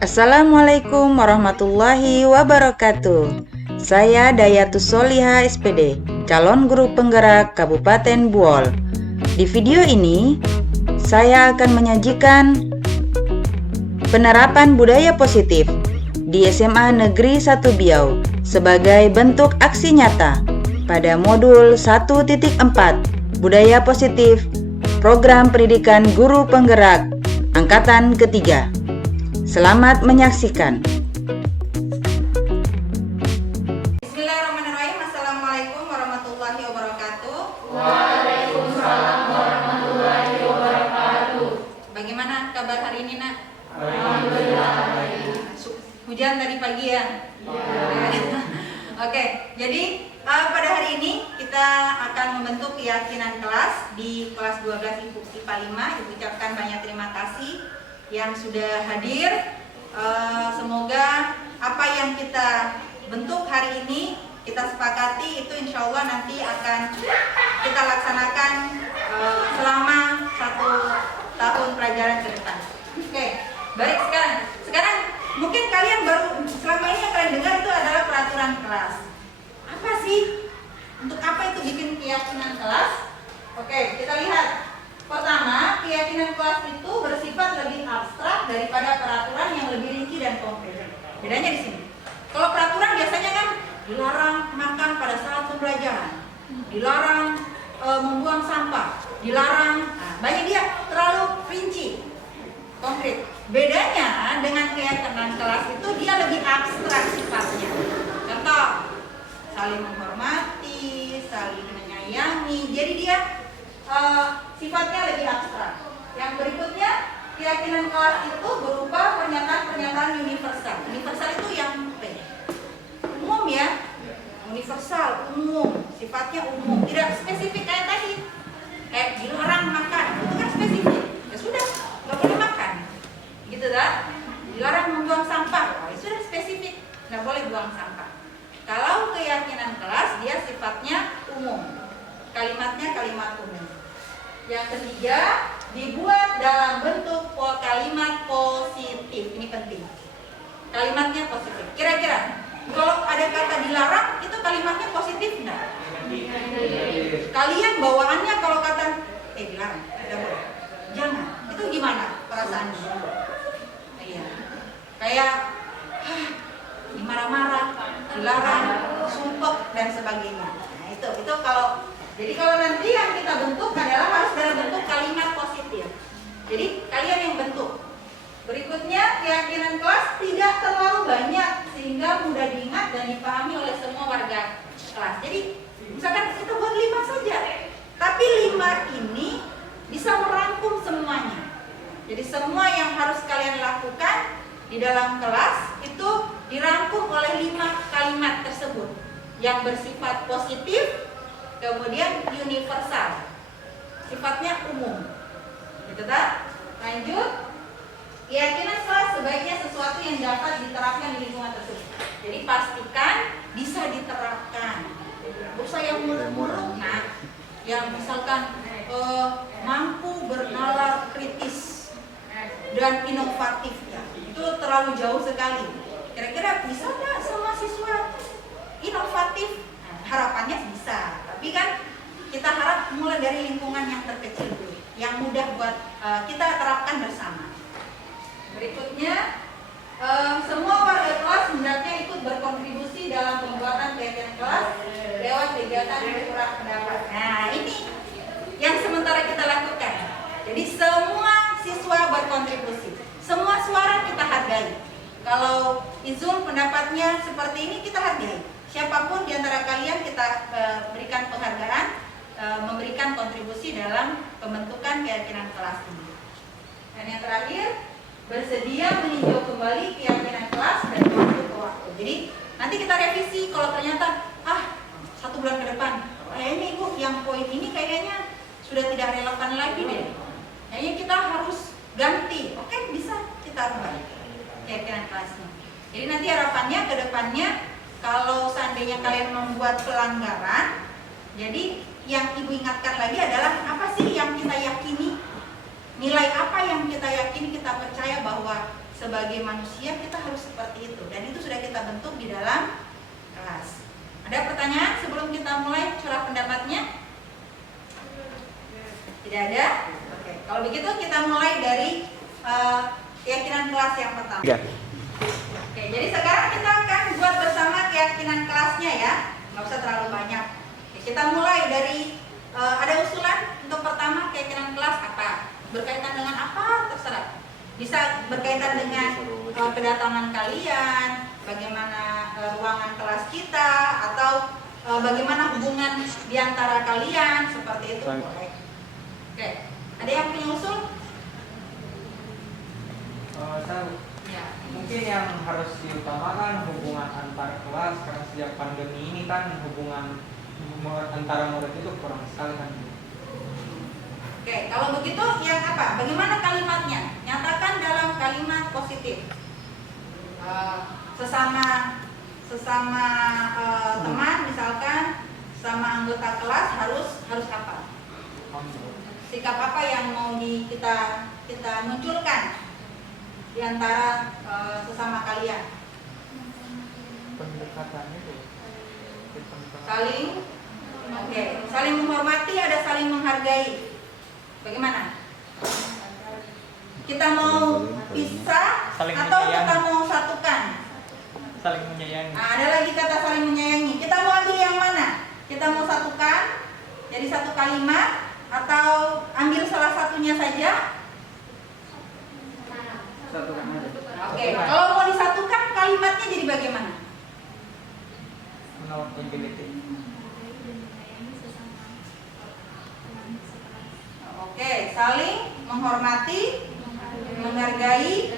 Assalamualaikum warahmatullahi wabarakatuh. Saya Dayatus Soliha SPD, calon guru penggerak Kabupaten Buol. Di video ini, saya akan menyajikan penerapan budaya positif di SMA Negeri 1 Biau sebagai bentuk aksi nyata pada modul 1.4 Budaya Positif Program Pendidikan Guru Penggerak Angkatan Ketiga. Selamat menyaksikan. Bismillahirrahmanirrahim. Assalamualaikum warahmatullahi wabarakatuh. Waalaikumsalam warahmatullahi wabarakatuh. Bagaimana kabar hari ini, Nak? Alhamdulillah baik. Hujan tadi pagi ya? Ya. Oke, jadi pada hari ini kita akan membentuk keyakinan kelas di kelas 12 IPA 5. Ibu ucapkan banyak terima kasih yang sudah hadir. Semoga apa yang kita bentuk hari ini, kita sepakati itu insya Allah nanti akan kita laksanakan selama 1 tahun pelajaran ke depan. Oke, baik, sekarang mungkin kalian baru selama ini yang kalian dengar itu adalah peraturan kelas. Apa sih? Untuk apa itu bikin keyakinan kelas? Oke, kita lihat. Pertama, keyakinan kelas itu bersifat lebih abstrak daripada peraturan yang lebih rinci dan konkret. Bedanya di sini. Kalau peraturan biasanya kan dilarang makan pada saat pembelajaran, dilarang membuang sampah, dilarang. Nah, banyak dia terlalu rinci, konkret. Bedanya dengan keyakinan kelas itu dia lebih abstrak sifatnya. Contoh, saling menghormati, saling menyayangi. Jadi dia sifatnya lebih abstrak. Yang berikutnya, keyakinan kelas itu berupa pernyataan-pernyataan universal. Universal itu yang umum ya, universal, umum, sifatnya umum, tidak spesifik kayak tadi. Kayak dilarang makan, itu kan spesifik. Ya sudah, nggak boleh makan, gitu kan? Dilarang membuang sampah, ya sudah spesifik, nggak boleh buang sampah. Kalau keyakinan kelas dia sifatnya umum, kalimatnya kalimat umum. Yang ketiga, dibuat dalam bentuk kalimat positif. Ini penting. Kalimatnya positif. Kira-kira kalau ada kata dilarang, itu kalimatnya positif enggak? Kalian bawaannya kalau kata dilarang, tidak boleh. Jangan. Itu gimana perasaannya? Iya. Kayak marah-marah, dilarang, sumpek dan sebagainya. Nah, itu kalau jadi kalau nanti yang kita bentuk adalah harus dalam bentuk kalimat positif. Jadi kalian yang bentuk. Berikutnya, keyakinan kelas tidak terlalu banyak sehingga mudah diingat dan dipahami oleh semua warga kelas. Jadi misalkan kita buat 5 saja, tapi 5 ini bisa merangkum semuanya. Jadi semua yang harus kalian lakukan di dalam kelas itu dirangkum oleh 5 kalimat tersebut yang bersifat positif, kemudian universal, sifatnya umum. Gitu tak? Lanjut. Keyakinan kelas sebaiknya sesuatu yang dapat diterapkan di lingkungan tersebut. Jadi pastikan bisa diterapkan. Bukan yang muluk-muluk, nah, yang misalkan mampu bernalar kritis dan inovatif ya, itu terlalu jauh sekali. Kira-kira bisa nggak semua siswa inovatif? Nah, harapannya bisa, tapi kan kita harap mulai dari lingkungan yang terkecil dulu, yang mudah buat kita terapkan bersama. Berikutnya, semua warga kelas hendaknya ikut berkontribusi dalam pembuatan keyakinan kelas lewat kegiatan bersurat pendapat. Nah, ini yang sementara kita lakukan. Jadi semua siswa berkontribusi, semua suara kita hargai. Kalau Izul pendapatnya seperti ini kita hargai. Siapapun di antara kalian kita berikan penghargaan, memberikan kontribusi dalam pembentukan keyakinan kelas ini. Dan yang terakhir, bersedia meninjau kembali keyakinan kelas dari waktu ke waktu. Jadi nanti kita revisi kalau ternyata 1 bulan ke depan kayaknya Ibu yang poin ini kayaknya sudah tidak relevan lagi deh. Kayaknya kita harus ganti. Oke, bisa kita ubah keyakinan kelasnya. Jadi nanti harapannya ke depannya kalau seandainya kalian membuat pelanggaran, jadi yang Ibu ingatkan lagi adalah apa sih yang kita yakini, nilai apa yang kita yakini, kita percaya bahwa sebagai manusia kita harus seperti itu, dan itu sudah kita bentuk di dalam kelas. Ada pertanyaan sebelum kita mulai curah pendapatnya? Tidak ada? Oke, kalau begitu kita mulai dari keyakinan kelas yang pertama. Oke, jadi sekarang kita akan buat bersama keyakinan kelasnya ya, nggak usah terlalu banyak. Oke, kita mulai dari ada usulan untuk pertama keyakinan kelas apa? Berkaitan dengan apa? Terserah. Bisa berkaitan dengan kedatangan kalian, bagaimana ruangan kelas kita, atau bagaimana hubungan di antara kalian, seperti itu boleh. Oke, ada yang punya usul? Ya. Mungkin yang harus diutamakan hubungan antar kelas, karena sejak pandemi ini kan hubungan antara murid itu kurang sekali kan. Oke, kalau begitu yang apa? Bagaimana kalimatnya? Nyatakan dalam kalimat positif. Sesama teman, misalkan sama anggota kelas harus apa? Sikap apa yang mau kita munculkan di antara sesama kalian? Pendekatan itu. Saling menghormati, ada saling menghargai. Bagaimana? Kita mau pisah Saling atau menyayangi. kita mau satukan? Saling menyayangi. Nah, ada lagi kata saling menyayangi. Kita mau ambil yang mana? Kita mau satukan jadi satu kalimat atau ambil salah satunya saja? Oke, kalau mau disatukan kalimatnya jadi bagaimana? Menolak ability. Oke, saling menghormati, menghargai,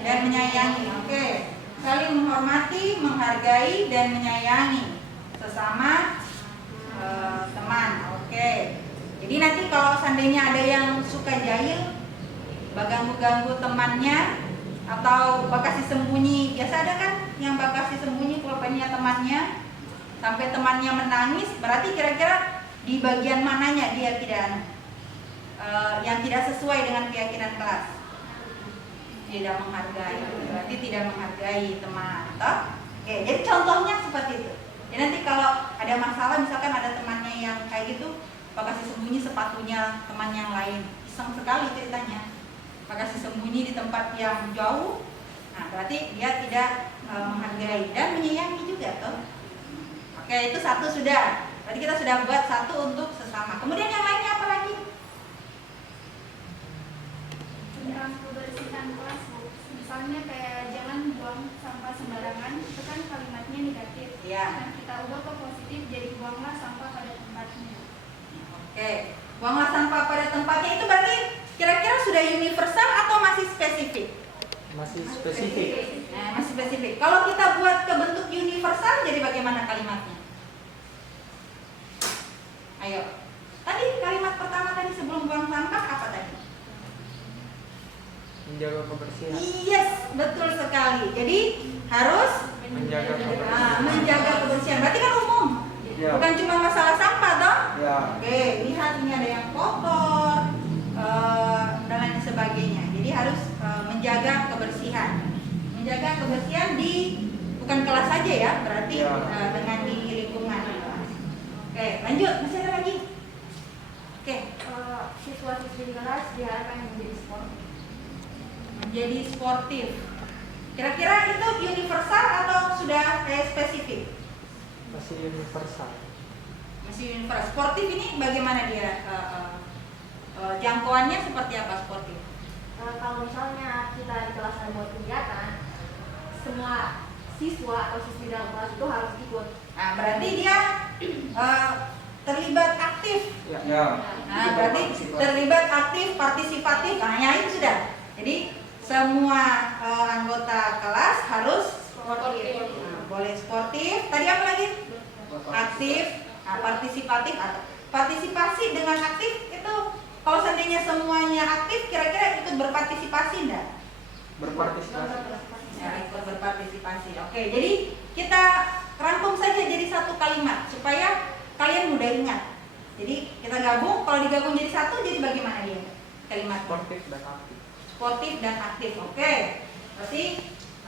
dan menyayangi. Oke, saling menghormati, menghargai, dan menyayangi sesama teman. Oke, jadi nanti kalau seandainya ada yang suka jahil, ganggu temannya, atau bakasi sembunyi, biasa ada kan yang bakasi sembunyi pulpennya temannya sampai temannya menangis, berarti kira-kira di bagian mananya dia yang tidak sesuai dengan keyakinan kelas? Tidak menghargai, berarti tidak menghargai teman. Oke, jadi contohnya seperti itu. Jadi nanti kalau ada masalah, misalkan ada temannya yang kayak gitu, bakasi sembunyi sepatunya teman yang lain, iseng sekali ceritanya, bakasi sembunyi di tempat yang jauh, nah berarti dia tidak menghargai dan menyayangi juga toh. Oke, itu satu sudah. Berarti kita sudah buat satu untuk sesama. Kemudian yang lainnya apa lagi? Tentang kebersihan kelas, misalnya kayak jangan buang sampah sembarangan, itu kan kalimatnya negatif. Ya. Dan kita ubah ke positif, jadi buanglah sampah pada tempatnya. Oke, buanglah sampah pada tempatnya itu berarti kira-kira sudah universal atau masih spesifik? Masih spesifik. Nah, masih spesifik. Kalau kita buat ke bentuk universal, jadi bagaimana kalimatnya? Ayo. Tadi kalimat pertama tadi sebelum buang sampah apa tadi? Menjaga kebersihan. Yes, betul sekali. Jadi harus Menjaga kebersihan. menjaga kebersihan. Berarti kan umum. Ya. Bukan cuma masalah sampah toh? Ya. Oke, lihat ini ada yang kotor dan lain sebagainya. Jadi harus menjaga kebersihan. Menjaga kebersihan di bukan kelas saja ya, berarti Ya. dengan di lingkungan. Oke, lanjut. Masih ada lagi? Oke, Siswa-siswi kelas diharapkan menjadi sportif. menjadi sportif. Kira-kira itu universal atau sudah kayak spesifik? Masih universal. Masih universal. Sportif ini bagaimana dia? Jangkauannya seperti apa sportif? Kalau misalnya kita di kelas ada buat kegiatan, semua siswa atau siswi dalam kelas itu harus ikut. Nah, berarti dia terlibat aktif. Ya. Nah, berarti terlibat aktif, partisipatif. Nah, ya itu sudah. Jadi semua anggota kelas harus sportif. Nah, boleh sportif. Tadi apa lagi? Aktif. Nah, partisipatif. Partisipasi dengan aktif itu kalau seandainya semuanya aktif, kira-kira ikut berpartisipasi enggak? Berpartisipasi. Ya, ikut berpartisipasi. Oke, jadi kita rangkum saja jadi satu kalimat supaya kalian mudah ingat. Jadi kita gabung, kalau digabung jadi satu, jadi bagaimana dia kalimat? Sportif dan aktif. Sportif dan aktif. Oke.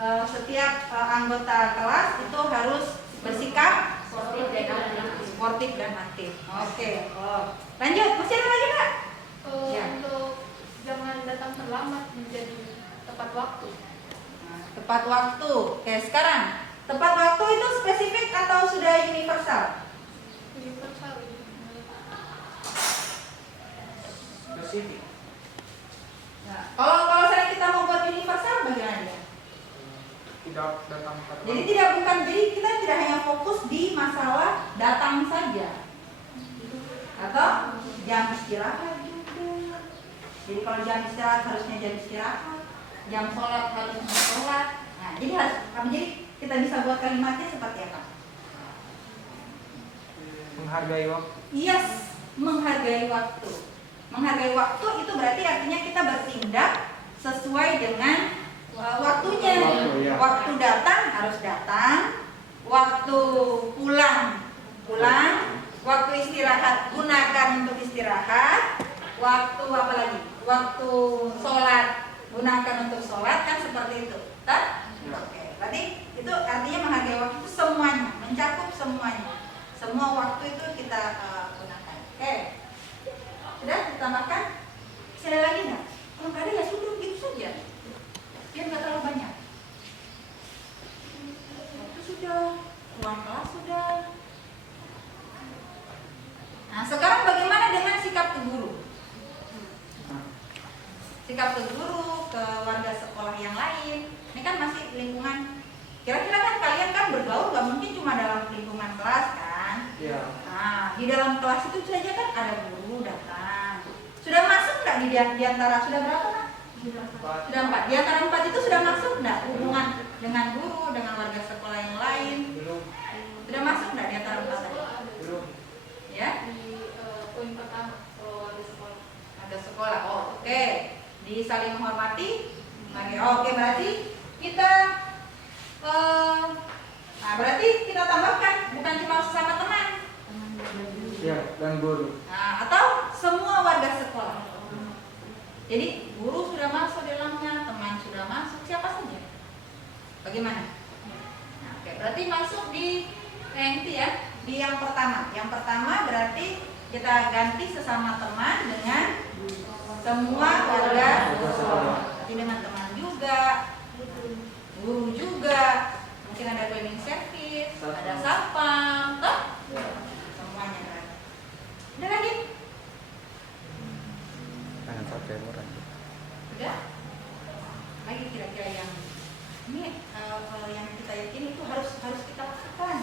setiap anggota kelas itu harus bersikap sportif dan aktif. Oke. Lanjut, masih ada lagi Kak? Ya. Untuk jangan datang terlambat menjadi tepat waktu. Nah, tepat waktu. Oke, sekarang tepat waktu itu spesifik atau sudah universal? Universal. Spesifik. Nah, kalau saya kita mau buat universal bagaimana dia? Tidak datang tepat. Jadi jadi kita tidak hanya fokus di masalah datang saja, atau jam istirahat juga. Jadi kalau jam istirahat harusnya jam istirahat, jam sholat harusnya sholat. Nah, jadi kita bisa buat kalimatnya seperti apa? Menghargai waktu. Yes, menghargai waktu. Menghargai waktu itu berarti artinya kita bertindak sesuai dengan waktunya. Waktu datang harus datang, waktu pulang, waktu istirahat gunakan untuk istirahat, waktu apa lagi? Waktu sholat gunakan untuk sholat, kan seperti itu. Oke, berarti itu artinya menghargai waktu itu semuanya, mencakup semuanya. Semua waktu itu kita gunakan. Oke, sudah ditambahkan? Masih ada lagi nggak? Kalau nggak ada ya sudah gitu saja, biar nggak terlalu banyak. Waktu sudah, ruang kelas sudah. Nah, sekarang bagaimana dengan sikap ke guru? Sikap ke guru, ke warga sekolah yang lain. Ini kan masih lingkungan. Kira-kira kan kalian kan bergaul nggak mungkin cuma dalam lingkungan kelas kan? Iya. Nah, di dalam kelas itu saja kan ada guru datang. Sudah masuk nggak di antara sudah berapa Nak? Sudah 4. Di antara 4 itu sudah masuk nggak hubungan dengan guru, dengan warga sekolah yang lain? Belum. Sudah masuk nggak di antara 4 tadi? Belum. Ya? Di poin pertama kalau ada sekolah. Ada sekolah. Oh, oke. Di saling menghormati. Mari. Oke, berarti kita nah, berarti kita tambahkan bukan cuma sesama teman. Ya, dan guru. Nah, atau semua warga sekolah. Jadi guru sudah masuk di dalamnya, teman sudah masuk, siapa saja. Bagaimana? Nah, oke, berarti masuk di itu ya, di yang pertama. Yang pertama berarti kita ganti sesama teman dengan semua warga sekolah. Berarti dengan teman juga, guru juga, mungkin ada cleaning service, ada satpam, toh? Semuanya berarti. Ada lagi? Tangan sampai murah. Udah? Lagi kira-kira yang ini yang kita yakin itu harus kita lakukan.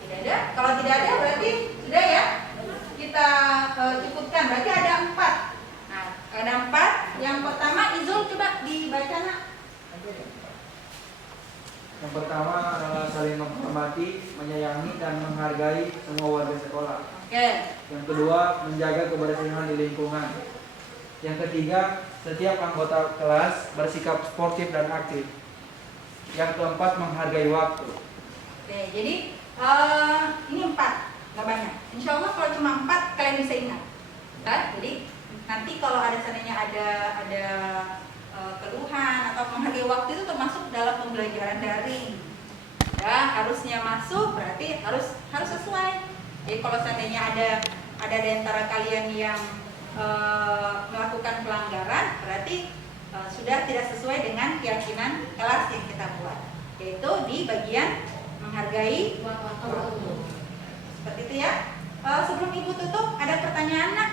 Tidak ada? Kalau tidak ada berarti sudah ya. Kita cukupkan. Berarti ada 4. Nah, ada 4. Yang pertama Izul coba dibaca Nak. Yang pertama adalah saling menghormati, menyayangi, dan menghargai semua warga sekolah. Oke. Yang kedua, menjaga kebersihan di lingkungan. Yang ketiga, setiap anggota kelas bersikap sportif dan aktif. Yang keempat, menghargai waktu. Oke, jadi ini 4, nggak banyak. Insya Allah kalau cuma 4 kalian bisa ingat. Kan? Jadi nanti kalau ada seandainya ada keluhan atau menghargai waktu itu termasuk dalam pembelajaran daring. Ya, harusnya masuk berarti harus sesuai. Jadi kalau seandainya ada di antara kalian yang melakukan pelanggaran, berarti sudah tidak sesuai dengan keyakinan kelas yang kita buat, yaitu di bagian menghargai waktu. Seperti itu ya. Sebelum Ibu tutup, ada pertanyaan Nak?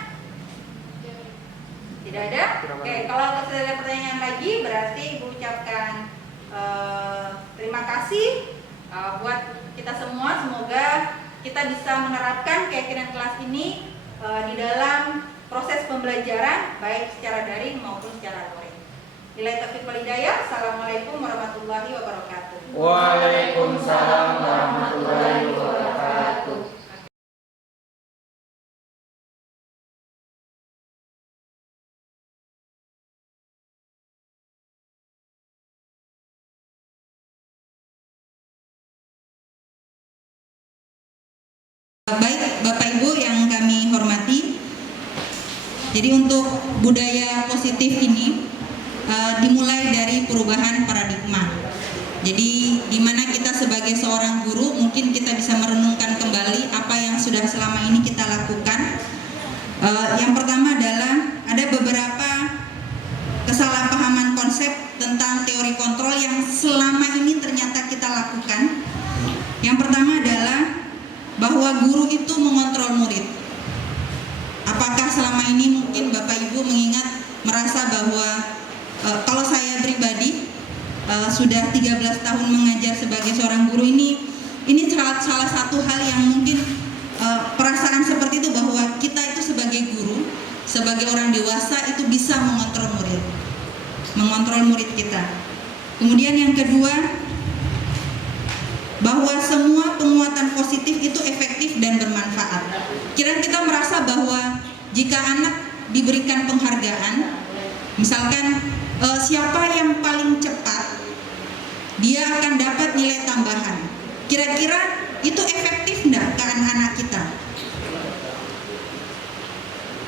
Tidak ada? Oke, kalau tidak ada pertanyaan lagi, berarti Ibu ucapkan terima kasih buat kita semua. Semoga kita bisa menerapkan keyakinan kelas ini di dalam proses pembelajaran, baik secara daring maupun secara luring. Billahi taufiq wal hidayah. Assalamualaikum warahmatullahi wabarakatuh. Waalaikumsalam warahmatullahi wabarakatuh. Baik Bapak Ibu yang kami hormati, jadi untuk budaya positif ini dimulai dari perubahan paradigma. Jadi di mana kita sebagai seorang guru mungkin kita bisa merenungkan kembali apa yang sudah selama ini kita lakukan. Yang pertama adalah ada beberapa kesalahpahaman konsep tentang teori kontrol yang selama ini ternyata kita lakukan. Yang pertama adalah bahwa guru itu mengontrol murid. Apakah selama ini mungkin Bapak Ibu mengingat merasa bahwa kalau saya pribadi sudah 13 tahun mengajar sebagai seorang guru, ini salah satu hal yang mungkin perasaan seperti itu, bahwa kita itu sebagai guru, sebagai orang dewasa itu bisa mengontrol murid kita. Kemudian yang kedua, bahwa semua penguatan positif itu efektif dan bermanfaat. Kira kita merasa bahwa jika anak diberikan penghargaan, misalkan siapa yang paling cepat, dia akan dapat nilai tambahan. Kira-kira itu efektif enggak ke anak-anak kita?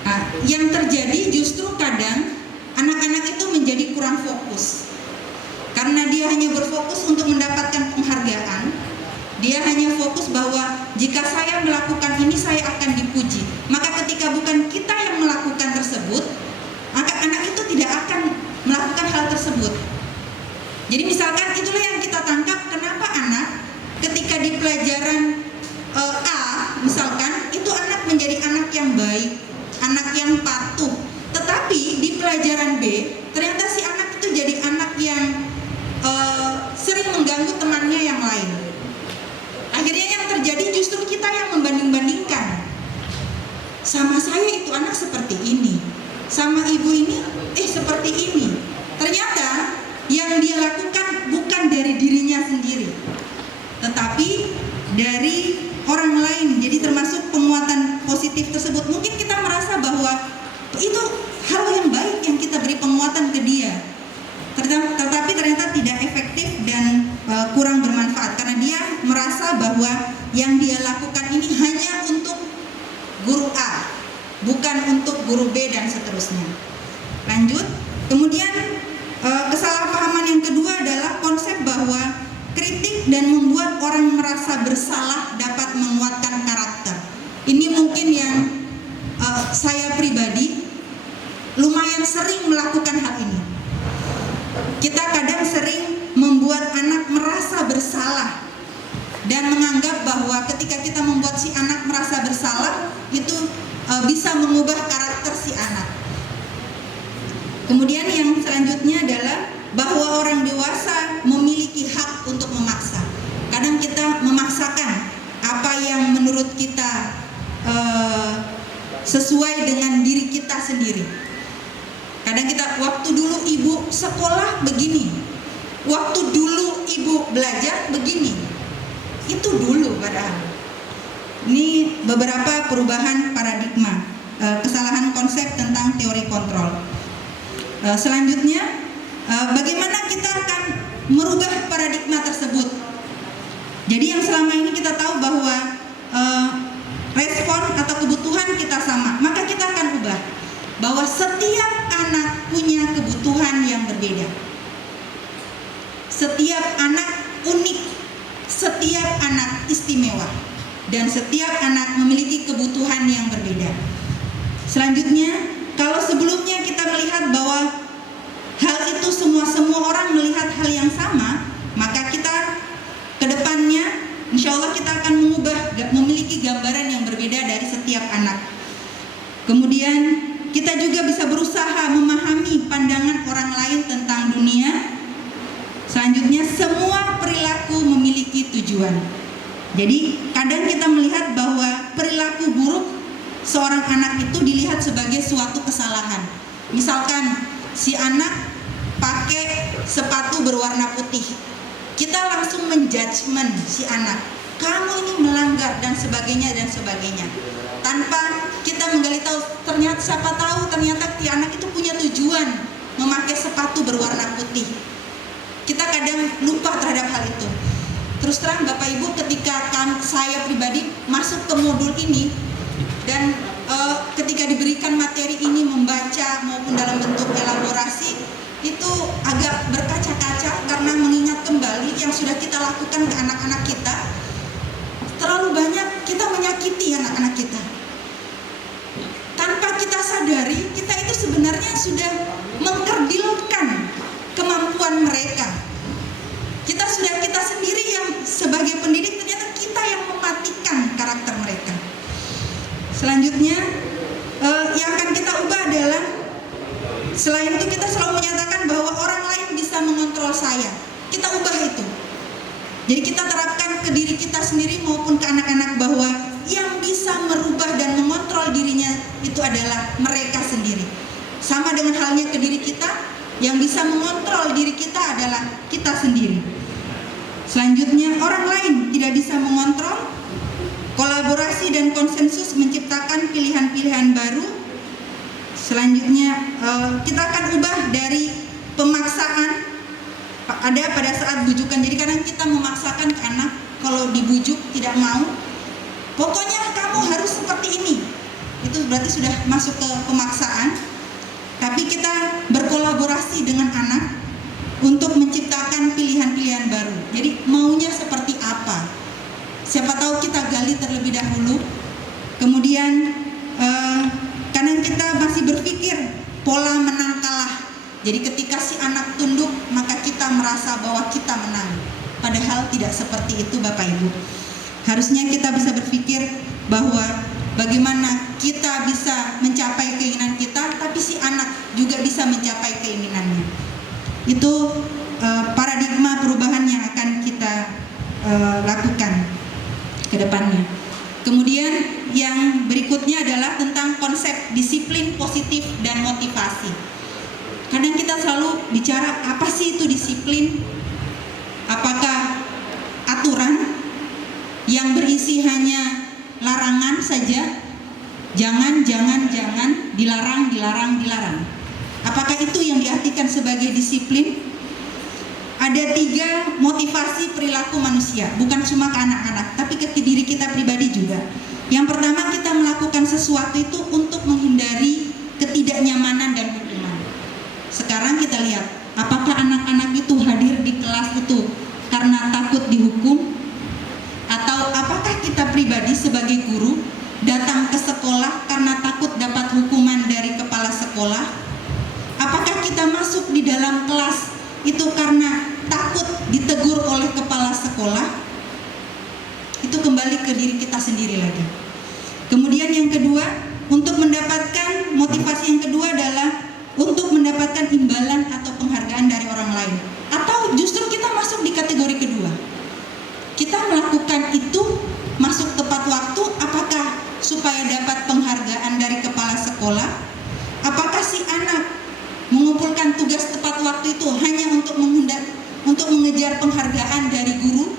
Nah, yang terjadi justru kadang anak-anak itu menjadi kurang fokus. Karena dia hanya berfokus untuk mendapatkan penghargaan, dia hanya fokus bahwa jika saya melakukan ini saya akan dipuji. Maka ketika bukan kita yang melakukan tersebut, maka anak itu tidak akan melakukan hal tersebut. Jadi misalkan itulah yang kita tangkap, kenapa anak ketika di pelajaran A misalkan, itu anak menjadi anak yang baik, anak yang patuh. Tetapi di pelajaran B ternyata si anak itu jadi anak yang sering mengganggu temannya yang lain. Akhirnya yang terjadi justru kita yang membanding-bandingkan. Sama saya itu anak seperti ini, sama ibu ini seperti ini. Ternyata yang dia lakukan bukan dari dirinya sendiri, tetapi dari orang lain. Jadi termasuk penguatan positif tersebut. Mungkin kita merasa bahwa itu hal yang baik yang kita beri penguatan ke dia, tetapi ternyata tidak efektif dan kurang bermanfaat, karena dia merasa bahwa yang dia lakukan ini hanya untuk guru A, bukan untuk guru B dan seterusnya. Lanjut, kemudian kesalahpahaman yang kedua adalah konsep bahwa kritik dan membuat orang merasa bersalah dapat menguatkan karakter. Ini mungkin yang saya pribadi lumayan sering melakukan hal ini. Kita kadang sering membuat anak merasa bersalah dan menganggap bahwa ketika kita membuat si anak merasa bersalah, itu bisa mengubah karakter si anak. Kemudian yang selanjutnya adalah bahwa orang dewasa memiliki hak untuk memaksa. Kadang kita memaksakan apa yang menurut kita sesuai dengan diri kita sendiri. Kadang kita, waktu dulu ibu sekolah begini, waktu dulu ibu belajar begini. Itu dulu padahal. Ini beberapa perubahan paradigma, kesalahan konsep tentang teori kontrol. Selanjutnya, bagaimana kita akan merubah paradigma tersebut? Jadi yang selama ini kita tahu bahwa respon atau kebutuhan kita sama, maka kita akan ubah bahwa setiap anak punya kebutuhan yang berbeda. Setiap anak unik, setiap anak istimewa, dan setiap anak memiliki kebutuhan yang berbeda. Selanjutnya, kalau sebelumnya kita melihat bahwa hal itu semua orang melihat hal yang sama, maka kita ke depannya insya Allah kita akan mengubah, memiliki gambaran yang berbeda dari setiap anak. Kemudian kita juga bisa berusaha memahami pandangan orang lain tentang dunia. Selanjutnya, semua perilaku memiliki tujuan. Jadi kadang kita melihat bahwa perilaku buruk seorang anak itu dilihat sebagai suatu kesalahan. Misalkan si anak pakai sepatu berwarna putih, kita langsung menjudgment si anak, kamu ini melanggar dan sebagainya, tanpa kita menggali tahu ternyata si anak itu punya tujuan memakai sepatu berwarna putih. Kita kadang lupa terhadap hal itu. Terus terang Bapak Ibu, ketika saya pribadi masuk ke modul ini dan ketika diberikan materi ini, membaca maupun dalam bentuk elaborasi, itu lakukan ke anak-anak kita, terlalu banyak kita menyakiti anak-anak kita. Tanpa kita sadari, kita itu sebenarnya sudah mengkerdilkan kemampuan mereka. Kita sendiri yang sebagai pendidik ternyata kita yang mematikan karakter mereka. Selanjutnya yang akan kita ubah adalah, selain itu kita selalu menyatakan bahwa orang lain bisa mengontrol saya. Kita ubah itu. Jadi kita terapkan ke diri kita sendiri maupun ke anak-anak bahwa yang bisa merubah dan mengontrol dirinya itu adalah mereka sendiri. Sama dengan halnya ke diri kita, yang bisa mengontrol diri kita adalah kita sendiri. Selanjutnya, orang lain tidak bisa mengontrol. Kolaborasi dan konsensus menciptakan pilihan-pilihan baru. Selanjutnya, kita akan ubah dari pemaksaan ada pada saat bujukan. Jadi kadang kita memaksakan ke anak, kalau dibujuk tidak mau, pokoknya kamu harus seperti ini. Itu berarti sudah masuk ke pemaksaan. Tapi kita berkolaborasi dengan anak untuk menciptakan pilihan-pilihan baru. Jadi maunya seperti apa? Siapa tahu kita gali terlebih dahulu. Kemudian kadang kita masih berpikir pola menang kalah. Jadi ketika si anak tunduk, maka kita merasa bahwa kita menang. Padahal tidak seperti itu Bapak Ibu. Harusnya kita bisa berpikir bahwa bagaimana kita bisa mencapai keinginan kita, tapi si anak juga bisa mencapai keinginannya. Itu paradigma perubahan yang akan kita lakukan ke depannya. Kemudian yang berikutnya adalah tentang konsep disiplin positif dan motivasi. Kadang kita selalu bicara, apa sih itu disiplin? Apakah aturan yang berisi hanya larangan saja? Jangan, dilarang. Apakah itu yang diartikan sebagai disiplin? Ada 3 motivasi perilaku manusia, bukan cuma ke anak-anak, tapi ke diri kita pribadi juga. Yang pertama, kita melakukan sesuatu itu untuk menghindari ketidaknyamanan dan hukuman. Sekarang kita lihat, apakah anak-anak itu hadir di kelas itu karena takut dihukum? Atau apakah kita pribadi sebagai guru datang ke sekolah karena takut dapat hukuman dari kepala sekolah? Apakah kita masuk di dalam kelas itu karena takut ditegur oleh kepala sekolah? Itu kembali ke diri kita sendiri lagi. Kemudian yang kedua, untuk mendapatkan motivasi yang kedua adalah untuk mendapatkan imbalan atau penghargaan dari orang lain. Atau justru kita masuk di kategori kedua. Kita melakukan itu masuk tepat waktu, apakah supaya dapat penghargaan dari kepala sekolah? Apakah si anak mengumpulkan tugas tepat waktu itu hanya untuk mengejar penghargaan dari guru?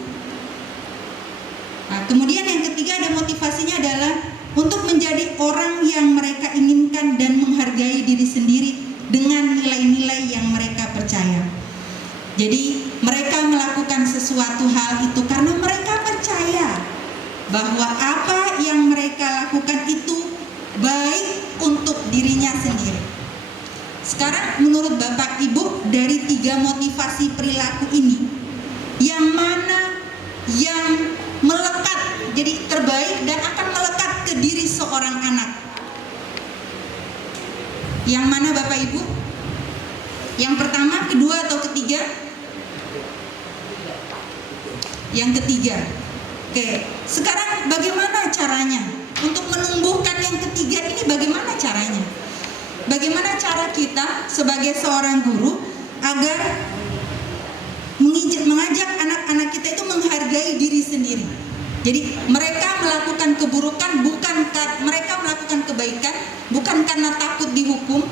Nah, kemudian yang ketiga ada motivasinya adalah untuk menjadi orang yang mereka inginkan dan menghargai diri sendiri dengan nilai-nilai yang mereka percaya. Jadi mereka melakukan sesuatu hal itu karena mereka percaya bahwa apa yang mereka lakukan itu baik untuk dirinya sendiri. Sekarang menurut Bapak Ibu, dari 3 motivasi perilaku ini, yang mana yang melekat jadi terbaik dan akan melekat ke diri seorang anak? Yang mana Bapak Ibu? Yang pertama, kedua, atau ketiga? Yang ketiga. Oke, sekarang bagaimana caranya? Untuk menumbuhkan yang ketiga ini bagaimana caranya? Bagaimana cara kita sebagai seorang guru agar mengajak anak-anak kita itu menghargai diri sendiri? Jadi mereka melakukan keburukan mereka melakukan kebaikan bukan karena takut dihukum,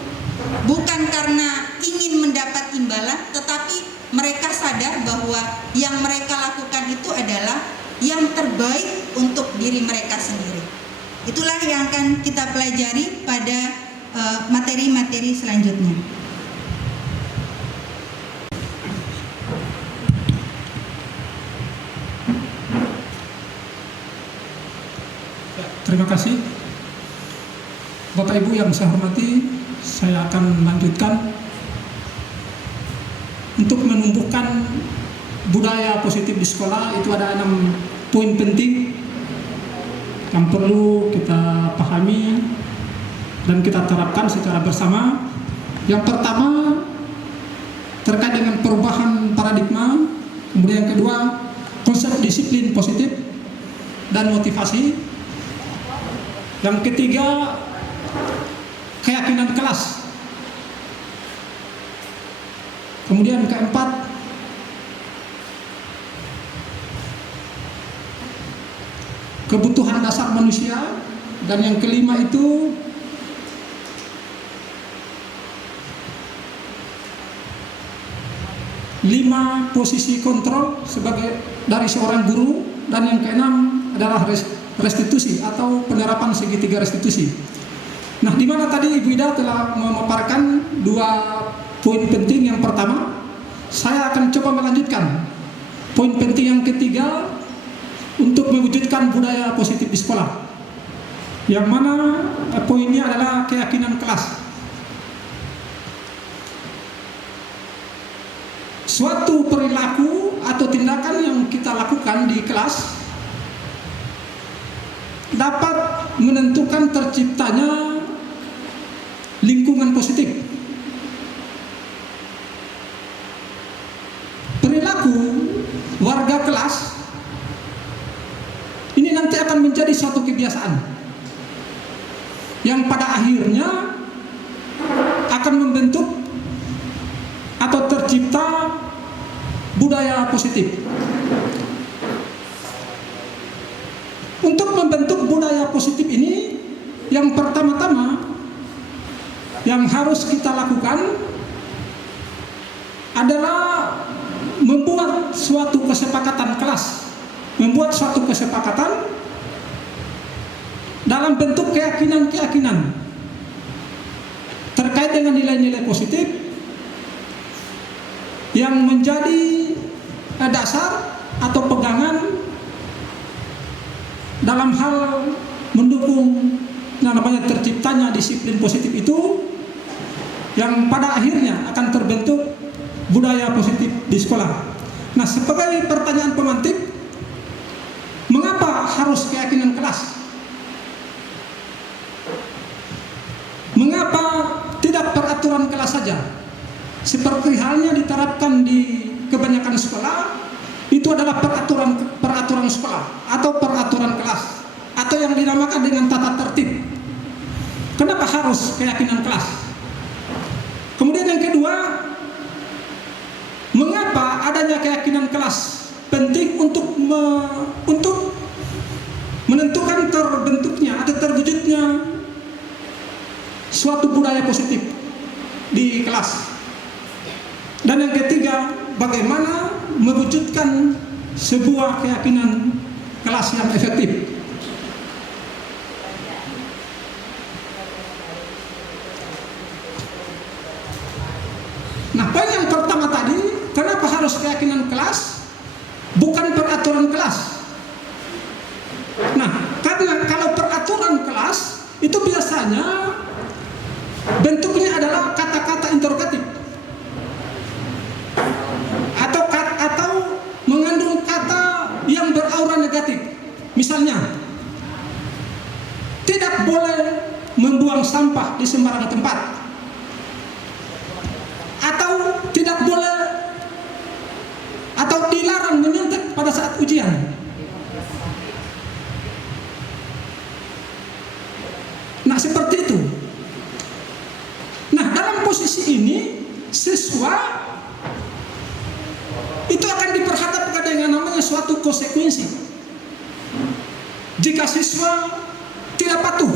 bukan karena ingin mendapat imbalan, tetapi mereka sadar bahwa yang mereka lakukan itu adalah yang terbaik untuk diri mereka sendiri. Itulah yang akan kita pelajari pada materi-materi selanjutnya. Terima kasih. Bapak Ibu yang saya hormati, saya akan melanjutkan untuk menumbuhkan budaya positif di sekolah itu ada 6 poin penting yang perlu kita pahami dan kita terapkan secara bersama. Yang pertama terkait dengan perubahan paradigma, kemudian yang kedua konsep disiplin positif dan motivasi, yang ketiga keyakinan kelas, kemudian keempat kebutuhan dasar manusia, dan yang kelima itu lima posisi kontrol sebagai dari seorang guru, dan yang keenam adalah restitusi atau penerapan segitiga restitusi. Nah, di mana tadi Ibu Ida telah memaparkan 2 poin penting. Yang pertama, saya akan coba melanjutkan poin penting yang ketiga untuk mewujudkan budaya positif di sekolah, yang mana poinnya adalah keyakinan kelas. Suatu perilaku atau tindakan yang kita lakukan di kelas dapat menentukan terciptanya lingkungan positif. Perilaku warga kelas ini nanti akan menjadi suatu kebiasaan yang pada akhirnya akan membentuk atau tercipta budaya positif. Untuk membentuk budaya positif ini, yang pertama-tama yang harus kita lakukan adalah membuat suatu kesepakatan kelas, membuat suatu kesepakatan dalam bentuk keyakinan-keyakinan terkait dengan nilai-nilai positif yang menjadi dasar atau pegangan dalam hal mendukung yang namanya terciptanya disiplin positif itu, yang pada akhirnya akan terbentuk budaya positif di sekolah. Nah, sebagai pertanyaan pemantik, mengapa harus keyakinan kelas? Mengapa tidak peraturan kelas saja? Seperti halnya diterapkan di kebanyakan sekolah, itu adalah peraturan sekolah atau peraturan kelas, atau yang dinamakan dengan tata tertib. Kenapa harus keyakinan kelas? Kemudian yang kedua, mengapa adanya keyakinan kelas penting untuk menentukan terbentuknya atau terwujudnya suatu budaya positif di kelas. Dan yang ketiga, bagaimana mewujudkan sebuah keyakinan kelas yang efektif. Nah, poin yang pertama tadi, kenapa harus keyakinan kelas, bukan peraturan kelas? Nah, karena kalau peraturan kelas itu biasanya bentuknya adalah kata-kata interrogatif atau mengandung kata yang beraura negatif. Misalnya, tidak boleh membuang sampah di sembarang tempat, atau tidak boleh atau dilarang menyontek pada saat ujian. Nah, seperti itu. Nah, dalam posisi ini siswa itu akan diperhadapkan dengan namanya suatu konsekuensi. Jika siswa tidak patuh,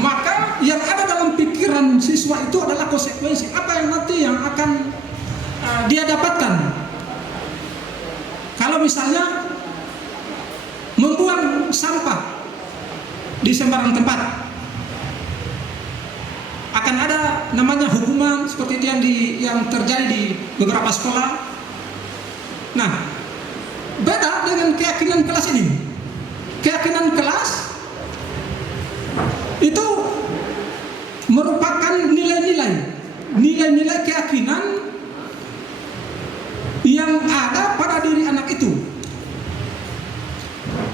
maka yang ada dalam pikiran siswa itu adalah konsekuensi. Apa yang nanti yang akan dia dapatkan? Kalau misalnya membuang sampah di sembarang tempat, akan ada namanya hukuman seperti itu yang terjadi di beberapa sekolah. Nah, beda dengan keyakinan kelas ini. Keyakinan kelas itu merupakan nilai-nilai keyakinan yang ada pada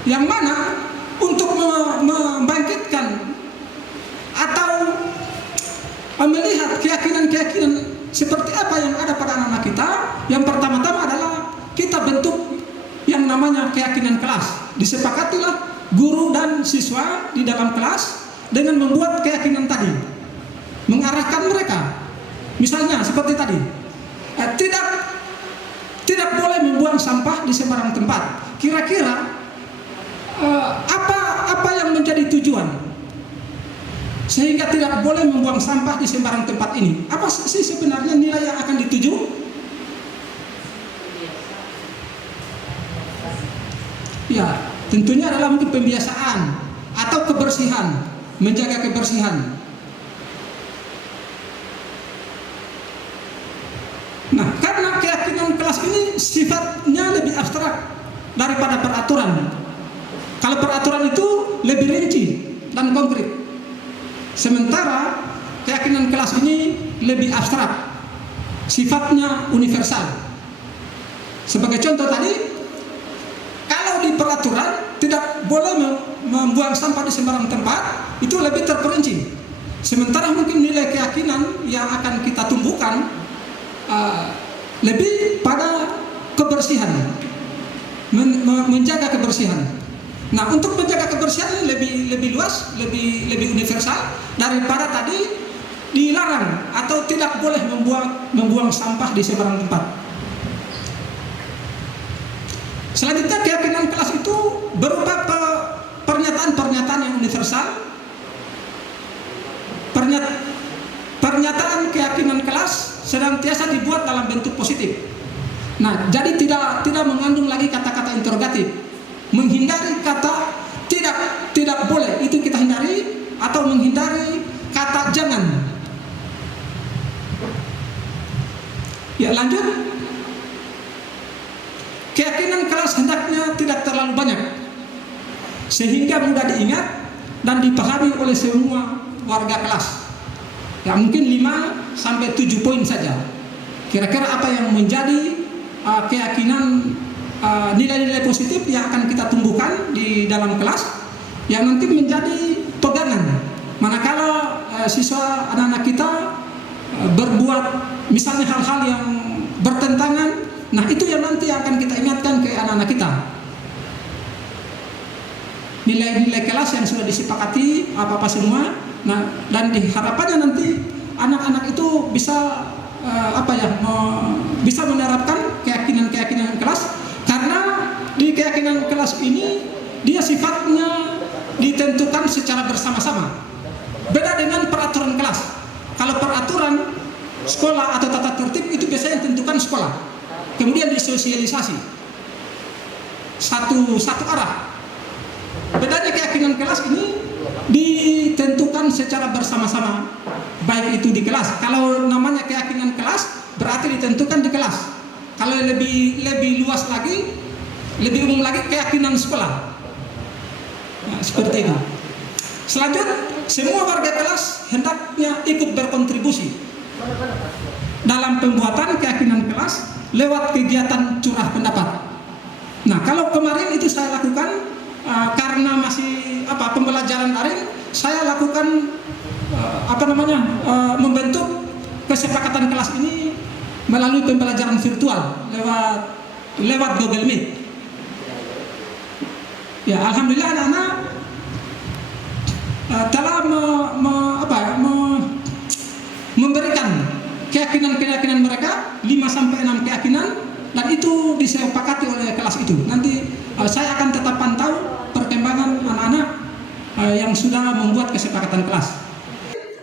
yang mana untuk membangkitkan atau melihat keyakinan-keyakinan seperti apa yang ada pada anak-anak kita, yang pertama-tama adalah kita bentuk yang namanya keyakinan kelas. Disepakatilah guru dan siswa di dalam kelas dengan membuat keyakinan tadi, mengarahkan mereka. Misalnya seperti tadi, tidak boleh membuang sampah di sembarang tempat. Kira-kira apa yang menjadi tujuan sehingga tidak boleh membuang sampah di sembarang tempat ini? Apa sih sebenarnya nilai yang akan dituju? Ya, tentunya adalah untuk pembiasaan atau kebersihan, menjaga kebersihan. Nah, karena keyakinan kelas ini sifatnya lebih abstrak daripada peraturan. Kalau peraturan itu lebih rinci dan konkret, sementara keyakinan kelas ini lebih abstrak, sifatnya universal. Sebagai contoh tadi, kalau di peraturan tidak boleh membuang sampah di sembarang tempat, itu lebih terperinci. Sementara mungkin nilai keyakinan yang akan kita tumbuhkan lebih pada kebersihan, menjaga kebersihan. Nah, untuk menjaga kebersihan lebih luas, lebih universal daripada tadi dilarang atau tidak boleh membuang sampah di sembarang tempat. Selanjutnya, keyakinan kelas itu berupa pernyataan-pernyataan yang universal. Pernyataan keyakinan kelas senantiasa dibuat dalam bentuk positif. Nah, jadi tidak mengandung lagi kata-kata interrogatif. Menghindari kata tidak boleh, itu kita hindari, atau menghindari kata jangan. Ya, lanjut. Keyakinan kelas hendaknya tidak terlalu banyak sehingga mudah diingat dan dipahami oleh semua warga kelas. Ya, mungkin 5 sampai 7 poin saja. Kira-kira apa yang menjadi keyakinan, nilai-nilai positif yang akan kita tumbuhkan di dalam kelas yang nanti menjadi pegangan. Manakala siswa anak-anak kita berbuat misalnya hal-hal yang bertentangan, nah itu yang nanti akan kita ingatkan ke anak-anak kita. Nilai-nilai kelas yang sudah disepakati apa-apa semua. Nah, dan harapannya nanti anak-anak itu bisa bisa menerapkan keyakinan-keyakinan kelas. Karena di keyakinan kelas ini dia sifatnya ditentukan secara bersama-sama. Beda dengan peraturan kelas. Kalau peraturan sekolah atau tata tertib itu biasanya ditentukan sekolah, kemudian disosialisasi satu arah. Bedanya keyakinan kelas ini ditentukan secara bersama-sama, baik itu di kelas. Kalau namanya keyakinan kelas berarti ditentukan di kelas. Kalau lebih luas lagi, lebih umum lagi, keyakinan sekolah. Nah, seperti itu. Selanjutnya, semua warga kelas hendaknya ikut berkontribusi dalam pembuatan keyakinan kelas lewat kegiatan curah pendapat. Nah, kalau kemarin itu saya lakukan karena masih pembelajaran daring, saya lakukan membentuk kesepakatan kelas ini melalui pembelajaran virtual lewat Google Meet. Ya, alhamdulillah anak-anak telah memberikan keyakinan-keyakinan mereka 5 sampai 6 keyakinan, dan itu disepakati oleh kelas itu. Nanti saya akan tetap pantau perkembangan anak-anak yang sudah membuat kesepakatan kelas.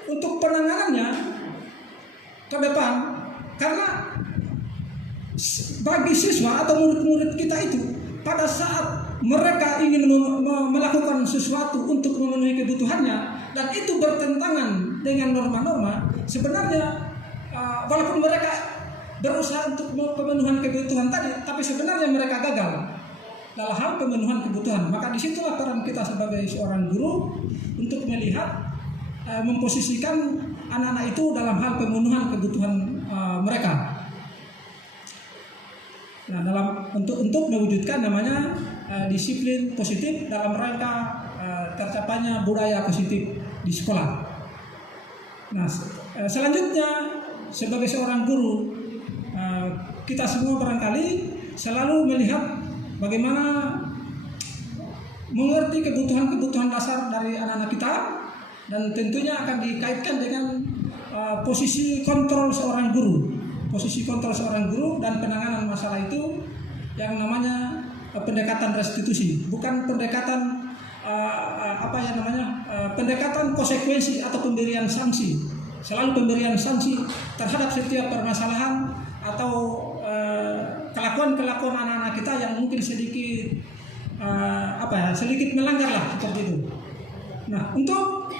Untuk penanganannya ke depan, karena bagi siswa atau murid-murid kita itu, pada saat mereka ingin melakukan sesuatu untuk memenuhi kebutuhannya dan itu bertentangan dengan norma-norma, sebenarnya walaupun mereka berusaha untuk pemenuhan kebutuhan tadi, tapi sebenarnya mereka gagal dalam hal pemenuhan kebutuhan. Maka disitulah peran kita sebagai seorang guru untuk melihat, memposisikan anak-anak itu dalam hal pemenuhan kebutuhan mereka. Nah, untuk mewujudkan namanya disiplin positif dalam rangka tercapainya budaya positif di sekolah. Nah, selanjutnya sebagai seorang guru, kita semua barangkali selalu melihat bagaimana mengerti kebutuhan-kebutuhan dasar dari anak-anak kita, dan tentunya akan dikaitkan dengan posisi kontrol seorang guru. Posisi kontrol seorang guru dan penanganan masalah itu yang namanya pendekatan restitusi, bukan pendekatan pendekatan konsekuensi atau pemberian sanksi. Selalu pemberian sanksi terhadap setiap permasalahan atau kelakuan-kelakuan anak-anak kita yang mungkin sedikit sedikit melanggar lah, seperti itu. Nah, untuk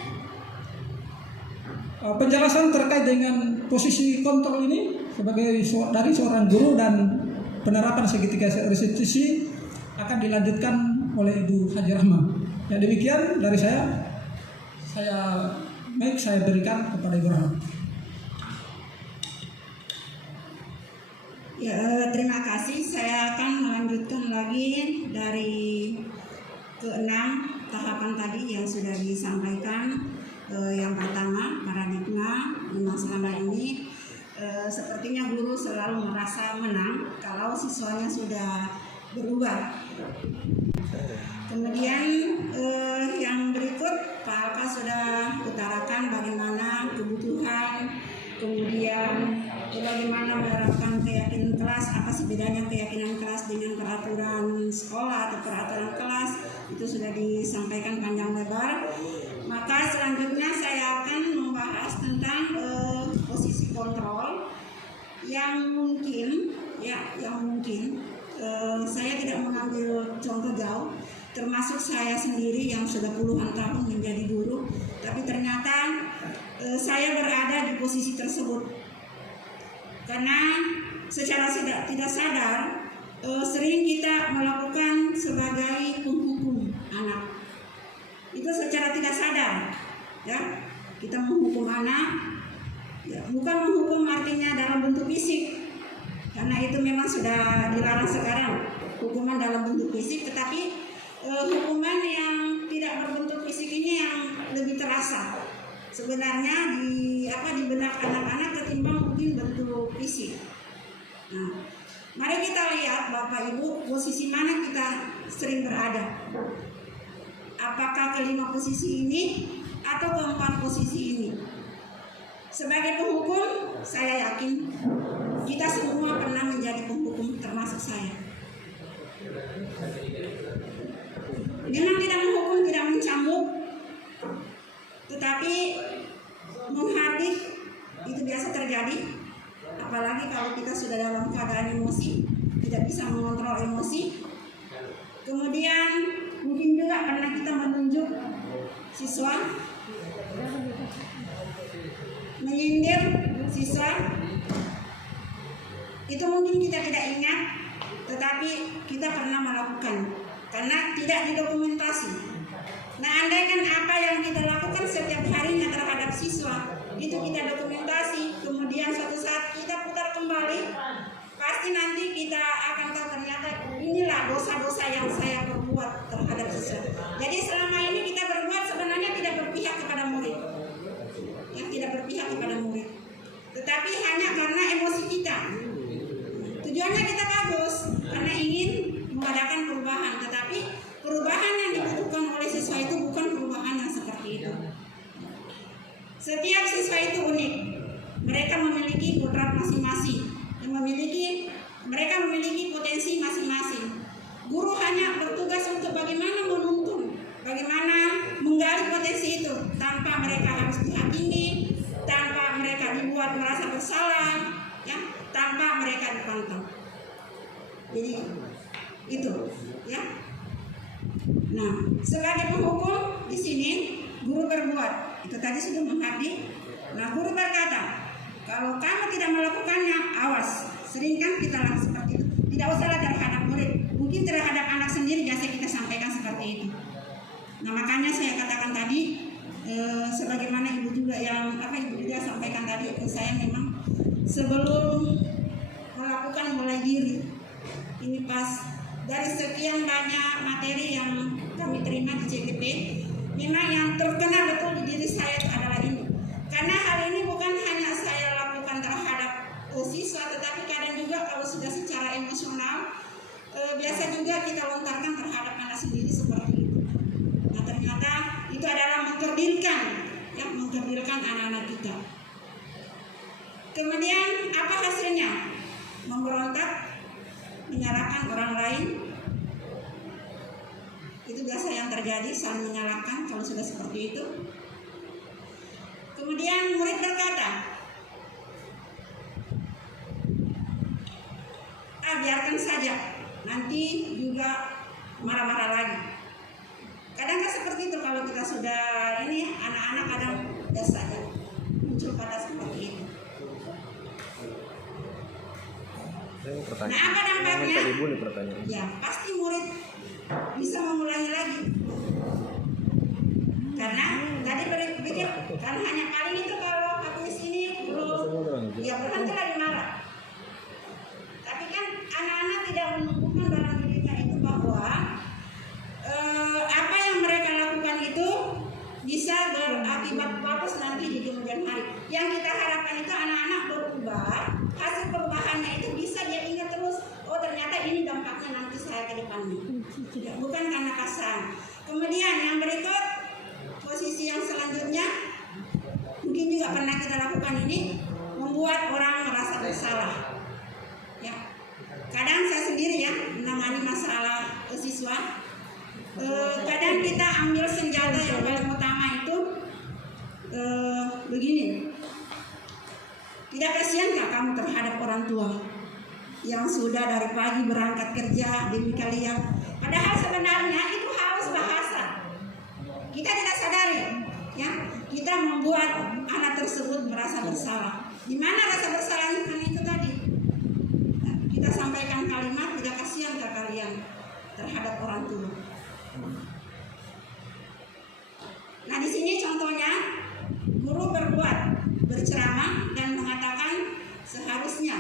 penjelasan terkait dengan posisi kontrol ini dari seorang guru dan penerapan segitiga restitusi akan dilanjutkan oleh Ibu Haji Rahma. Ya, demikian dari saya berikan kepada Ibu Rahma. Ya, terima kasih. Saya akan melanjutkan lagi dari ke-6 tahapan tadi yang sudah disampaikan. Yang pertama, paradigma masalah ini. Sepertinya guru selalu merasa menang kalau siswanya sudah berubah. Kemudian yang berikut Pak Alka sudah utarakan bagaimana kebutuhan, kemudian bagaimana menerapkan keyakinan kelas, apa sih bedanya keyakinan kelas dengan peraturan sekolah atau peraturan kelas, itu sudah disampaikan panjang lebar. Maka selanjutnya saya akan membahas tentang posisi kontrol yang mungkin saya tidak mengambil contoh jauh, termasuk saya sendiri yang sudah puluhan tahun menjadi guru, tapi ternyata saya berada di posisi tersebut karena secara tidak sadar sering kita melakukan sebagai penghukum anak. Itu secara tidak sadar, ya, kita menghukum anak, ya, bukan menghukum artinya dalam bentuk fisik, karena itu memang sudah dilarang sekarang, hukuman dalam bentuk fisik, tetapi hukuman yang tidak berbentuk fisik ini yang lebih terasa sebenarnya di benak anak-anak ketimbang mungkin bentuk fisik. Nah, mari kita lihat Bapak Ibu, posisi mana kita sering berada. Apakah kelima posisi ini atau keempat posisi ini? Sebagai penghukum, saya yakin kita semua pernah menjadi penghukum, termasuk saya. Memang tidak menghukum, tidak mencambuk, tetapi menghardik itu biasa terjadi. Apalagi kalau kita sudah dalam keadaan emosi, tidak bisa mengontrol emosi. Kemudian mungkin juga karena kita menunjuk siswa, menyindir siswa, itu mungkin kita tidak ingat, tetapi kita pernah melakukan karena tidak didokumentasi. Nah, andaikan apa yang kita lakukan setiap harinya terhadap siswa itu kita dokumentasi, kemudian suatu saat kita putar kembali, pasti nanti kita akan tahu ternyata inilah dosa-dosa yang saya perbuat terhadap siswa. Jadi selama ini kita berbuat sebenarnya tidak berpihak kepada murid, tetapi hanya karena emosi kita. Tujuannya kita bagus karena ingin mengadakan perubahan, tetapi perubahan yang dibutuhkan oleh siswa itu bukan perubahan yang seperti itu. Setiap siswa itu unik, mereka memiliki kodrat masing-masing, mereka memiliki potensi masing-masing. Guru hanya bertugas untuk bagaimana menuntun, bagaimana menggali potensi itu tanpa mereka harus dihakimi, tanpa mereka dibuat merasa bersalah, ya, tanpa mereka dipantau. Jadi itu, ya. Nah, sebagai penghukum di sini guru berbuat, itu tadi sudah menghardik. Nah, guru berkata, kalau kamu tidak melakukannya, awas. Sering kan kita lakukan seperti itu. Tidak usahlah terhadap murid, mungkin terhadap anak sendiri biasa kita sampaikan seperti itu. Nah, makanya saya katakan tadi, sebagaimana ibu juga sampaikan tadi, saya memang sebelum melakukan mulai diri, ini pas dari sekian banyak materi yang kami terima di CGP, memang yang terkena betul di diri saya itu adalah ini. Karena hal ini bukan hanya saya lakukan terhadap siswa, tetapi kadang juga kalau sudah secara emosional, biasa juga kita lontarkan terhadap anak sendiri seperti itu. Nah, ternyata itu adalah mengkerdilkan anak-anak kita. Kemudian apa hasilnya? Memberontak, menyalahkan orang lain. Itu biasa yang terjadi, saling menyalahkan kalau sudah seperti itu. Kemudian murid berkata, biarkan saja, nanti juga marah-marah lagi. Kadang kan seperti itu kalau kita sudah ini, anak-anak kadang biasanya muncul kata seperti itu. Nah, apa dampaknya? Ya, pasti murid bisa mengulangi lagi. Karena tadi berpikir kan hanya paling itu kalau aku di sini ya berhenti lagi marah. Tapi kan anak-anak tidak menumbuhkan dalam dirinya itu bahwa apa yang mereka lakukan itu bisa berakibat bagus nanti di kemudian hari. Yang kita harapkan itu anak-anak berubah, hasil perubahannya itu bisa dia ingat terus, oh ternyata ini dampaknya nanti saya ke depannya. Bukan karena kasar. Kemudian yang berikut, posisi yang selanjutnya, mungkin juga pernah kita lakukan ini, membuat orang merasa bersalah. Ya, kadang saya sendiri ya menangani masalah siswa. Kadang kita ambil senjata yang paling utama itu begini. Tidak kasihankah kamu terhadap orang tua yang sudah dari pagi berangkat kerja demi kalian? Padahal sebenarnya itu harus bahasa. Kita tidak sadari, ya. Kita membuat anak tersebut merasa bersalah. Di mana rasa bersalahnya? Kan itu tadi. Nah, kita sampaikan kalimat, tidak kasihankah kalian terhadap orang tua? Nah, di sini contohnya guru berceramah dan mengatakan seharusnya.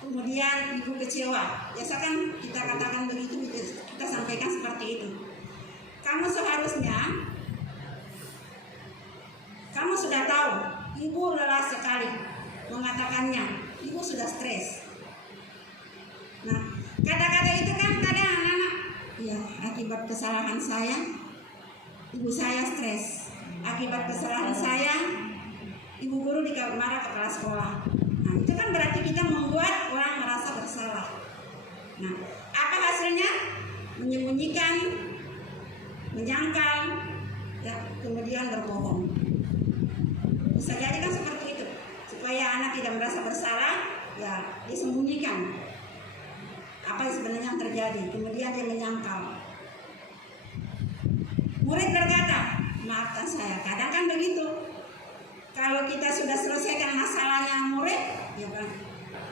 Kemudian ibu kecewa. Biasa kan kita katakan begitu, kita sampaikan seperti itu. Kamu seharusnya, kamu sudah tahu, ibu lelah sekali mengatakannya. Ibu sudah stres. Nah, kata-kata itu kan kadang anak-anak, ya akibat kesalahan saya, ibu saya stres. Akibat kesalahan saya, ibu guru marah kepala sekolah. Nah, itu kan berarti kita membuat orang merasa bersalah. Nah, apa hasilnya? Menyembunyikan, menyangkal, ya, kemudian berbohong. Bisa jadi kan seperti itu. Supaya anak tidak merasa bersalah, ya disembunyikan apa yang sebenarnya yang terjadi. Kemudian dia menyangkal. Murid berkata, maafkan saya. Kadang kan begitu. Kalau kita sudah selesaikan masalahnya murid, ya kan,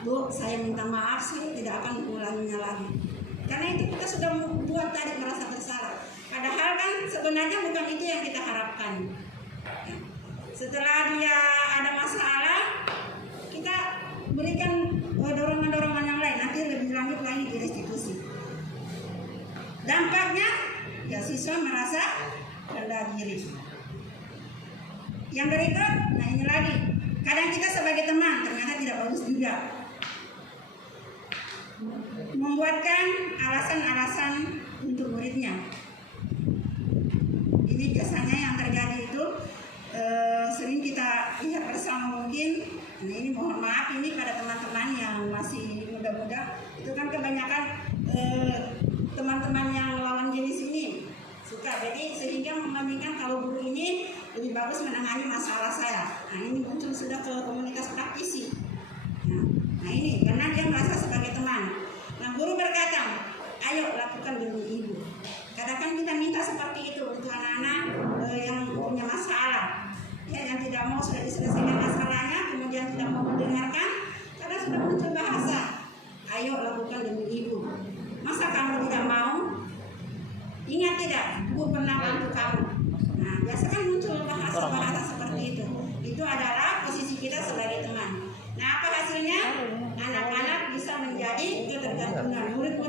Bu, saya minta maaf, saya tidak akan mengulanginya lagi. Karena itu kita sudah membuat tadi merasa bersalah. Padahal kan sebenarnya bukan itu yang kita harapkan. Ya. Setelah dia ada masalah, kita berikan dorongan-dorongan yang lain. Nanti lebih lanjut lagi di restitusi. Dampaknya, ya siswa merasa rendah diri. Yang berikut, nah ini lagi. Kadang kita sebagai teman ternyata tidak bagus juga. Membuatkan alasan-alasan untuk muridnya. Ini biasanya yang terjadi itu sering kita lihat bersama mungkin. Nah, ini mohon maaf ini pada teman-teman yang masih muda-muda. Itu kan kebanyakan teman-teman yang lawan jenis ini suka. Jadi sehingga membandingkan kalau guru ini lebih bagus menangani masalah saya. Nah, ini muncul sudah ke komunitas praktisi. Nah ini karena dia merasa sebagai teman. Nah, guru berkata, ayo lakukan demi ibu. Kadang-kadang kita minta seperti itu untuk anak-anak yang punya masalah, ya, yang tidak mau sudah diselesaikan masalahnya, kemudian tidak mau mendengarkan, karena sudah muncul bahasa, ayo lakukan demi ibu. Masa kamu tidak mau? Ingat tidak, ibu pernah bantu kamu. Nah, biasa kan muncul bahasa-bahasa seperti itu. Itu adalah posisi kita sebagai teman. Nah, apa hasilnya? Anak-anak bisa menjadi ketergantungan. Murid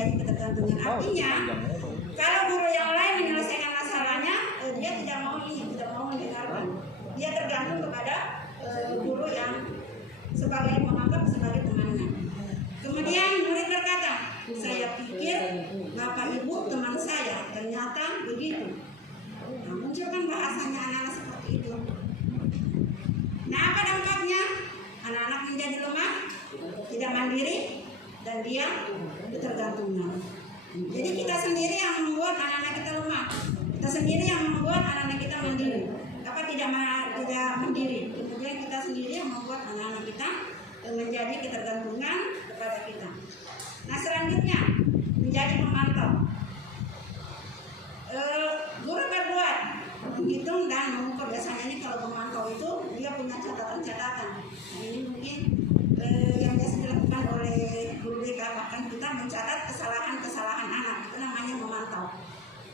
menjadi ketergantungan. Artinya kalau guru yang lain menyelesaikan masalahnya, dia tidak mau mendengarkan. Dia tergantung kepada guru yang menganggap sebagai temannya. Kemudian murid berkata, saya pikir Bapak Ibu teman saya, ternyata begitu. Nah, munculkan bahasanya anak-anak seperti itu. Nah, apa dampaknya? Anak-anak menjadi lemah, tidak mandiri, dan dia ketergantungan. Jadi kita sendiri yang membuat anak-anak kita lemah. Kita sendiri yang membuat anak-anak kita mandiri. Tidak mandiri. Kemudian kita sendiri yang membuat anak-anak kita menjadi ketergantungan kepada kita. Nah, selanjutnya menjadi pemantau. Guru berbuat menghitung dan mengukur. Biasanya ini kalau pemantau itu dia punya catatan-catatan. Nah, ini mungkin yang biasa dilakukan oleh guru BK, bahkan kita mencatat kesalahan-kesalahan anak. Itu namanya memantau.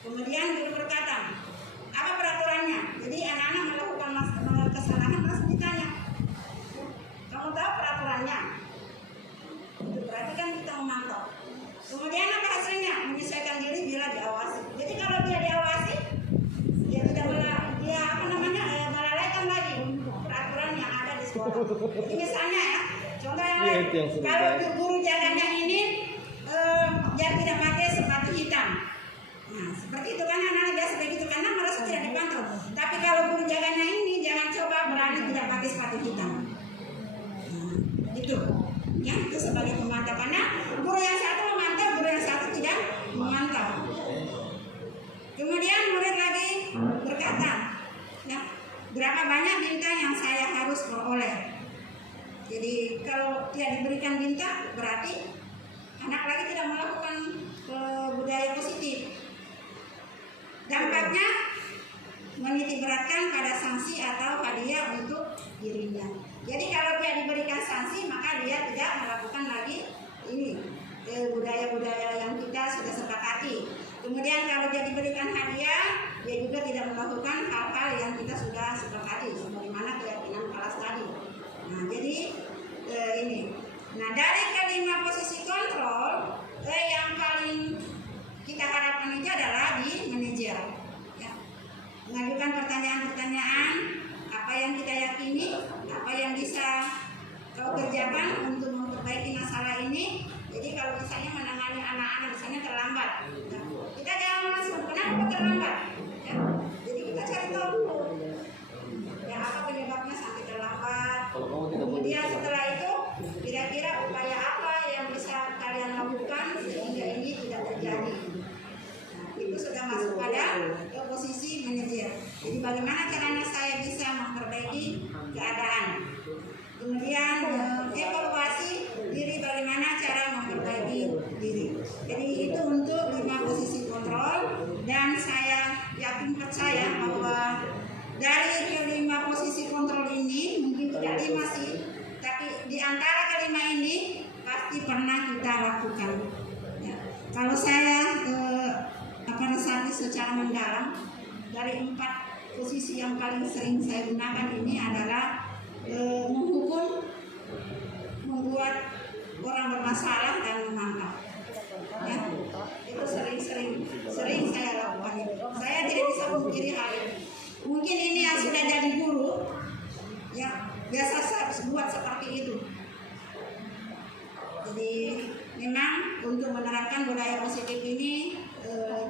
Kemudian guru berkata, apa peraturannya? Jadi anak-anak melakukan kesalahan langsung ditanya, kamu tahu peraturannya? Itu berarti kan kita memantau. Kemudian apa hasilnya? Menyesuaikan diri bila diawasi. Jadi kalau dia diawasi, dia tidak melalaikan lagi peraturan yang ada di sekolah. Jadi misalnya ya, contoh yang lain, kalau guru jaganya ini dia tidak pakai sepatu hitam. Nah, seperti itu kan anak-anak biasa begitu karena merasa tidak dipantau. Tapi kalau guru jaganya ini jangan coba berani tidak pakai sepatu hitam. Itu, ya itu sebagai pemantau karena guru yang satu memantau, guru yang satu tidak memantau. Kemudian murid lagi berkata, ya, berapa banyak bintang yang saya harus peroleh? Jadi kalau tidak diberikan bintang berarti anak lagi tidak melakukan budaya positif. Dampaknya menitikberatkan pada sanksi atau hadiah untuk dirinya. Jadi kalau dia diberikan sanksi maka dia tidak melakukan lagi ini budaya-budaya yang kita sudah sepakati. Kemudian kalau dia diberikan hadiah, dia juga tidak melakukan hal-hal yang kita sudah sepakati, sebagaimana keyakinan kelas tadi. Nah, jadi ini. Nah, dari kelima posisi kontrol, yang paling kita harapkan itu adalah di manajer. Ya. Mengajukan pertanyaan-pertanyaan, apa yang kita yakini, apa yang bisa kau kerjakan untuk memperbaiki masalah ini. Jadi kalau misalnya menangani anak-anak misalnya terlambat, ya, kita jangan langsung, kenapa terlambat? Ya, jadi kita cari tahu dulu, ya apa penyebabnya sampai terlambat. Kemudian setelah itu, kira-kira upaya apa yang bisa kalian lakukan sehingga ini tidak terjadi. Nah, itu sudah masuk pada posisi manajer. Jadi bagaimana caranya saya bisa memperbaiki keadaan. Kemudian evaluasi diri, bagaimana cara memperbaiki diri. Jadi itu untuk 5 posisi kontrol, dan saya yakin percaya bahwa dari kelima posisi kontrol ini, mungkin tidak 5 sih, tapi di antara kelima ini pasti pernah kita lakukan. Ya. Kalau saya resapi secara mendalam, dari 4 posisi yang paling sering saya gunakan ini adalah menghukum, membuat orang bermasalah, dan memantau. Ya, itu sering saya lakukan itu. Saya tidak bisa memungkiri hal ini. Mungkin ini yang sudah jadi guru, ya biasa saya buat seperti itu. Jadi memang untuk menerapkan budaya positif ini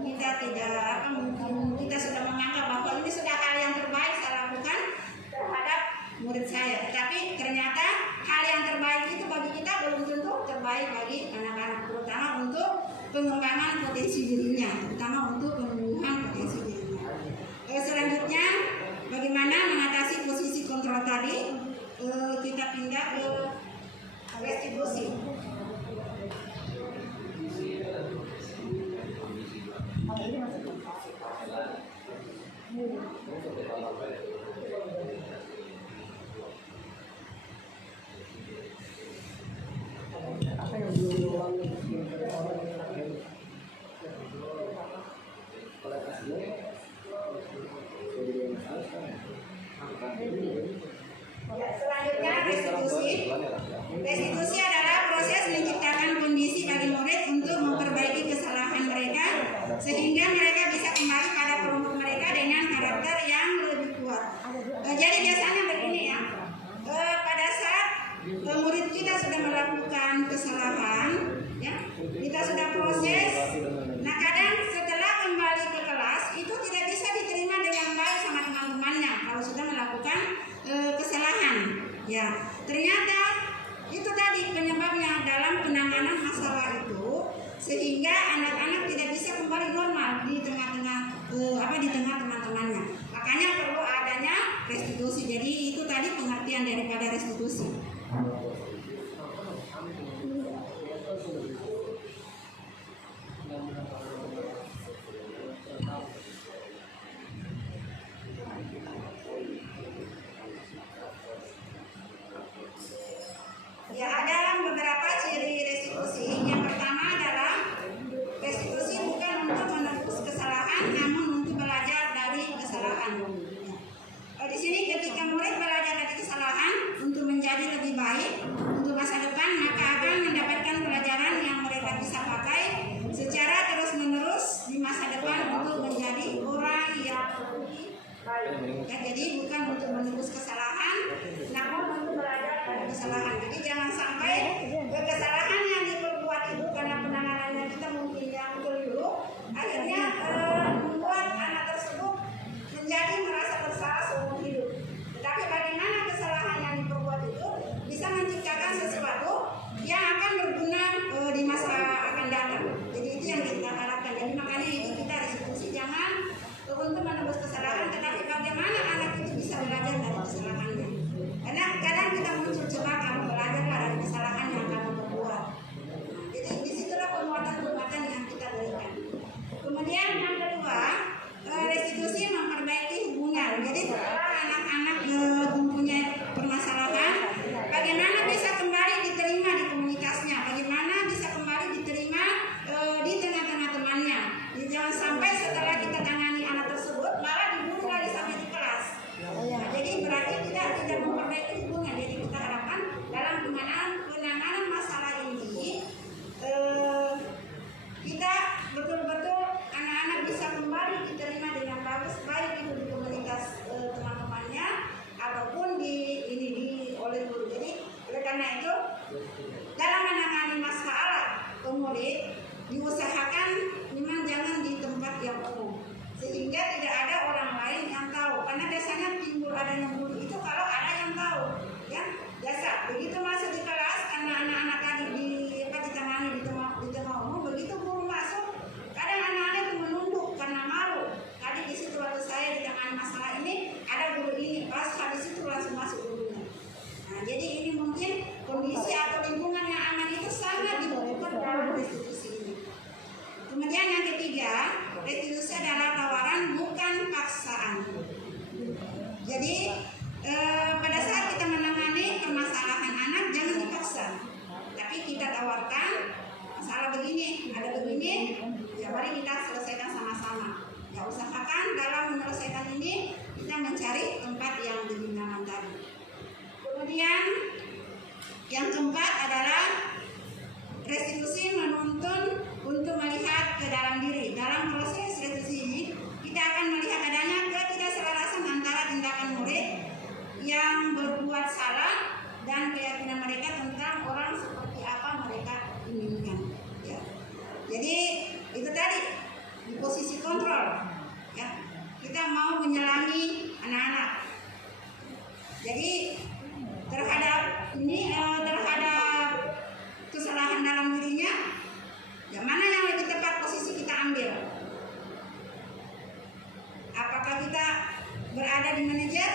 kita tidak mungkin kita sudah menganggap bahwa ini sudah hal yang terbaik saya lakukan terhadap murid saya. Tetapi ternyata hal yang terbaik itu bagi kita belum tentu terbaik bagi anak-anak, terutama untuk pengembangan potensi dirinya, terutama untuk penumbuhan potensi dirinya. Selanjutnya, bagaimana mengatasi posisi kontrol tadi? Kita pindah ke restitusi. Selanjutnya restitusi. Restitusi adalah proses menciptakan kondisi bagi murid untuk memperbaiki murid kita sudah melakukan kesalahan, ya, kita sudah proses. Nah, kadang setelah kembali ke kelas itu tidak bisa diterima dengan baik sama teman-temannya kalau sudah melakukan kesalahan. Ya, ternyata itu tadi penyebabnya dalam penanganan masalah itu, sehingga anak-anak tidak bisa kembali normal di tengah-tengah di tengah teman-temannya. Makanya perlu adanya restitusi. Jadi itu tadi pengertian daripada restitusi. Ya, ada beberapa ciri restitusi. Yang pertama adalah restitusi bukan untuk menebus kesalahan, namun untuk belajar dari kesalahan. Di sini ketika murid belajar dari kesalahan untuk menjadi lebih baik untuk masa depan, maka akan mendapatkan pelajaran yang mereka bisa pakai secara terus-menerus di masa depan untuk menjadi orang yang lebih baik. Ya, jadi bukan untuk menebus kesalahan, namun untuk belajar dari kesalahan. Jadi jangan sampai kesalahan yang diperbuat itu karena penanganannya kita mungkin yang keliru, akhirnya membuat anak tersebut menjadi merasa bersalah seumur hidup. Tetapi bagaimana kesalahan yang diperbuat itu bisa menciptakan sesuatu yang akan berguna di masa akan datang. Jadi itu yang kita harapkan. Jadi makanya itu kita restitusi, jangan untuk menebus kesalahan, tetapi bagaimana anak itu bisa belajar dari kesalahannya. Karena kadang kita muncul coba kamu belajar dari kesalahan yang kamu perbuat. Jadi disitulah penguatan-penguatan yang kita berikan. Kemudian yang kedua, restitusi memperbaiki hubungan. Jadi setelah anak-anak mempunyai permasalahan, bagaimana bisa kembali diterima di komunitasnya, bagaimana bisa kembali diterima di tengah-tengah temannya. Jadi jangan sampai setelah kita tangani anak tersebut malah dibunuh lagi sampai di kelas. Nah, jadi berarti tidak memperbaiki hubungan. Jadi kita harapkan dalam penanganan masalah ini kita betul-betul anak-anak bisa kembali diterima dengan bagus, baik itu di komunitas teman-temannya ataupun oleh guru. Jadi oleh karena itu dalam menangani masalah murid diusahakan memang jangan di tempat yang umum, sehingga tidak ada orang lain yang tahu. Karena biasanya timbul adanya guru itu kalau ada yang tahu, ya biasa. Begitu masuk di kelas karena anak-anak tadi ditangani di tengah umum, begitu guru masuk, kadang anak-anak itu menunduk karena malu. Tadi di situ waktu saya ditangani masalah ini ada guru ini, pas habis itu langsung masuk gurunya. Nah, jadi ini mungkin kondisi atau lingkungan yang aman itu sangat dibutuhkan dalam restitusi ini. Kemudian yang ketiga, restitusi adalah tawaran bukan paksaan. Jadi pada saat kita menangani permasalahan anak jangan dipaksa, tapi kita tawarkan masalah begini, ada begini, ya mari kita selesaikan sama-sama. Ya usahakan dalam menyelesaikan ini kita mencari tempat yang lebih nyaman tadi. Kemudian yang keempat adalah restitusi menuntun untuk melihat ke dalam diri. Dalam proses restitusi ini kita akan melihat adanya ketidakselarasan antara tindakan murid yang berbuat salah dan keyakinan mereka tentang orang seperti apa mereka inginkan. Ya. Jadi itu tadi di posisi kontrol. Ya. Kita mau menyelangi anak-anak. Jadi terhadap kesalahan dalam dirinya, yang mana yang lebih tepat posisi kita ambil? Apakah kita berada di manajer?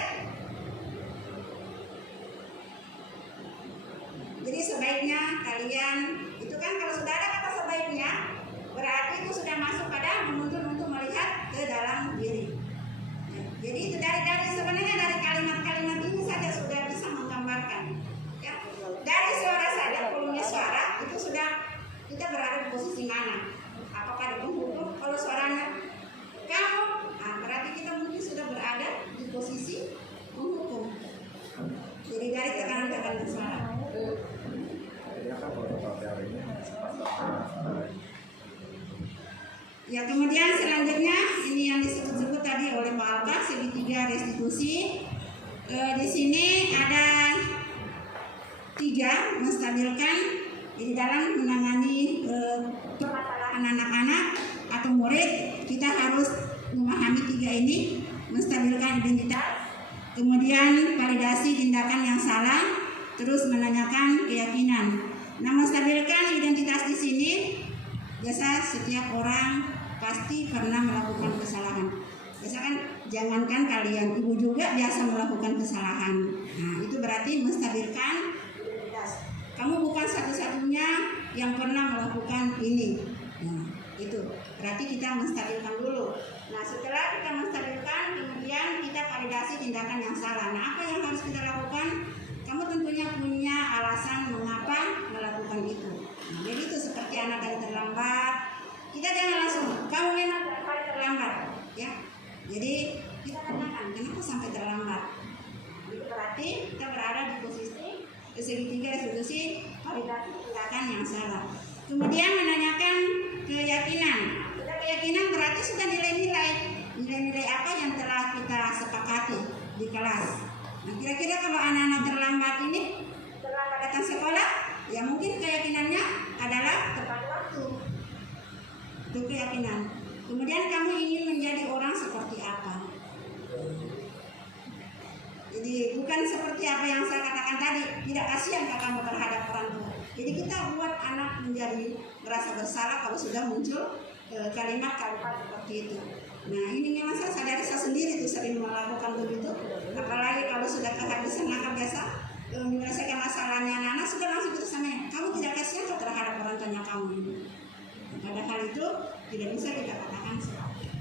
Jadi sebaiknya kalian itu kan kalau sudah ada kata sebaiknya, berarti itu sudah masuk pada menuntun untuk melihat ke dalam diri. Jadi itu sebenarnya dari kalimat-kalimat ini saja sudah bisa menggambarkan. Ya. Dari suara saja, volume suara itu sudah kita berada di posisi mana? Apakah di penghukum? Kalau suaranya kamu, berarti kita mungkin sudah berada di posisi penghukum. Jadi dari tekanan-tekanan suara. Ya, kemudian selanjutnya ini yang disebut-sebut tadi oleh Pak Alka, segitiga restitusi. Di sini ada 3, menstabilkan di dalam menangani permasalahan anak-anak atau murid. Kita harus memahami 3 ini, menstabilkan identitas, kemudian validasi tindakan yang salah, terus menanyakan keyakinan. Nah, menstabilkan identitas di sini, biasa setiap orang pasti pernah melakukan kesalahan. Misalkan jangankan kalian, ibu juga biasa melakukan kesalahan. Nah, itu berarti menstabilkan identitas. Kamu bukan satu-satunya yang pernah melakukan ini. Nah, itu berarti kita menstabilkan dulu. Nah, setelah kita menstabilkan, kemudian kita validasi tindakan yang salah. Nah, apa yang harus kita lakukan? Kamu tentunya punya alasan mengapa melakukan itu. Nah, jadi itu seperti anak yang terlambat. Kita jangan langsung, kamu memang terlambat, ya. Jadi kita tanyakan, kenapa sampai terlambat? Itu berarti kita berada di posisi segitiga restitusi validasi tindakan yang salah. Kemudian menanyakan keyakinan. Kita keyakinan berarti sudah nilai-nilai apa yang telah kita sepakati di kelas. Nah, kira-kira kalau anak-anak terlambat ini terlambat datang sekolah, ya mungkin keyakinannya adalah tepat waktu. Itu keyakinan. Kemudian kamu ingin menjadi orang seperti apa? Jadi bukan seperti apa yang saya katakan tadi, tidak kasihan kamu terhadap orang tua. Jadi kita buat anak menjadi merasa bersalah kalau sudah muncul kalimat-kalimat seperti itu. Nah, ini memang saya sadari, saya sendiri tuh sering melakukan begitu. Apalagi kalau sudah kehabisan akal biasa menyelesaikan masalahnya anak-anak, sudah langsung itu sama, kamu tidak kasihan terhadap orang tuanya kamu ini. Padahal itu tidak bisa kita katakan seperti itu.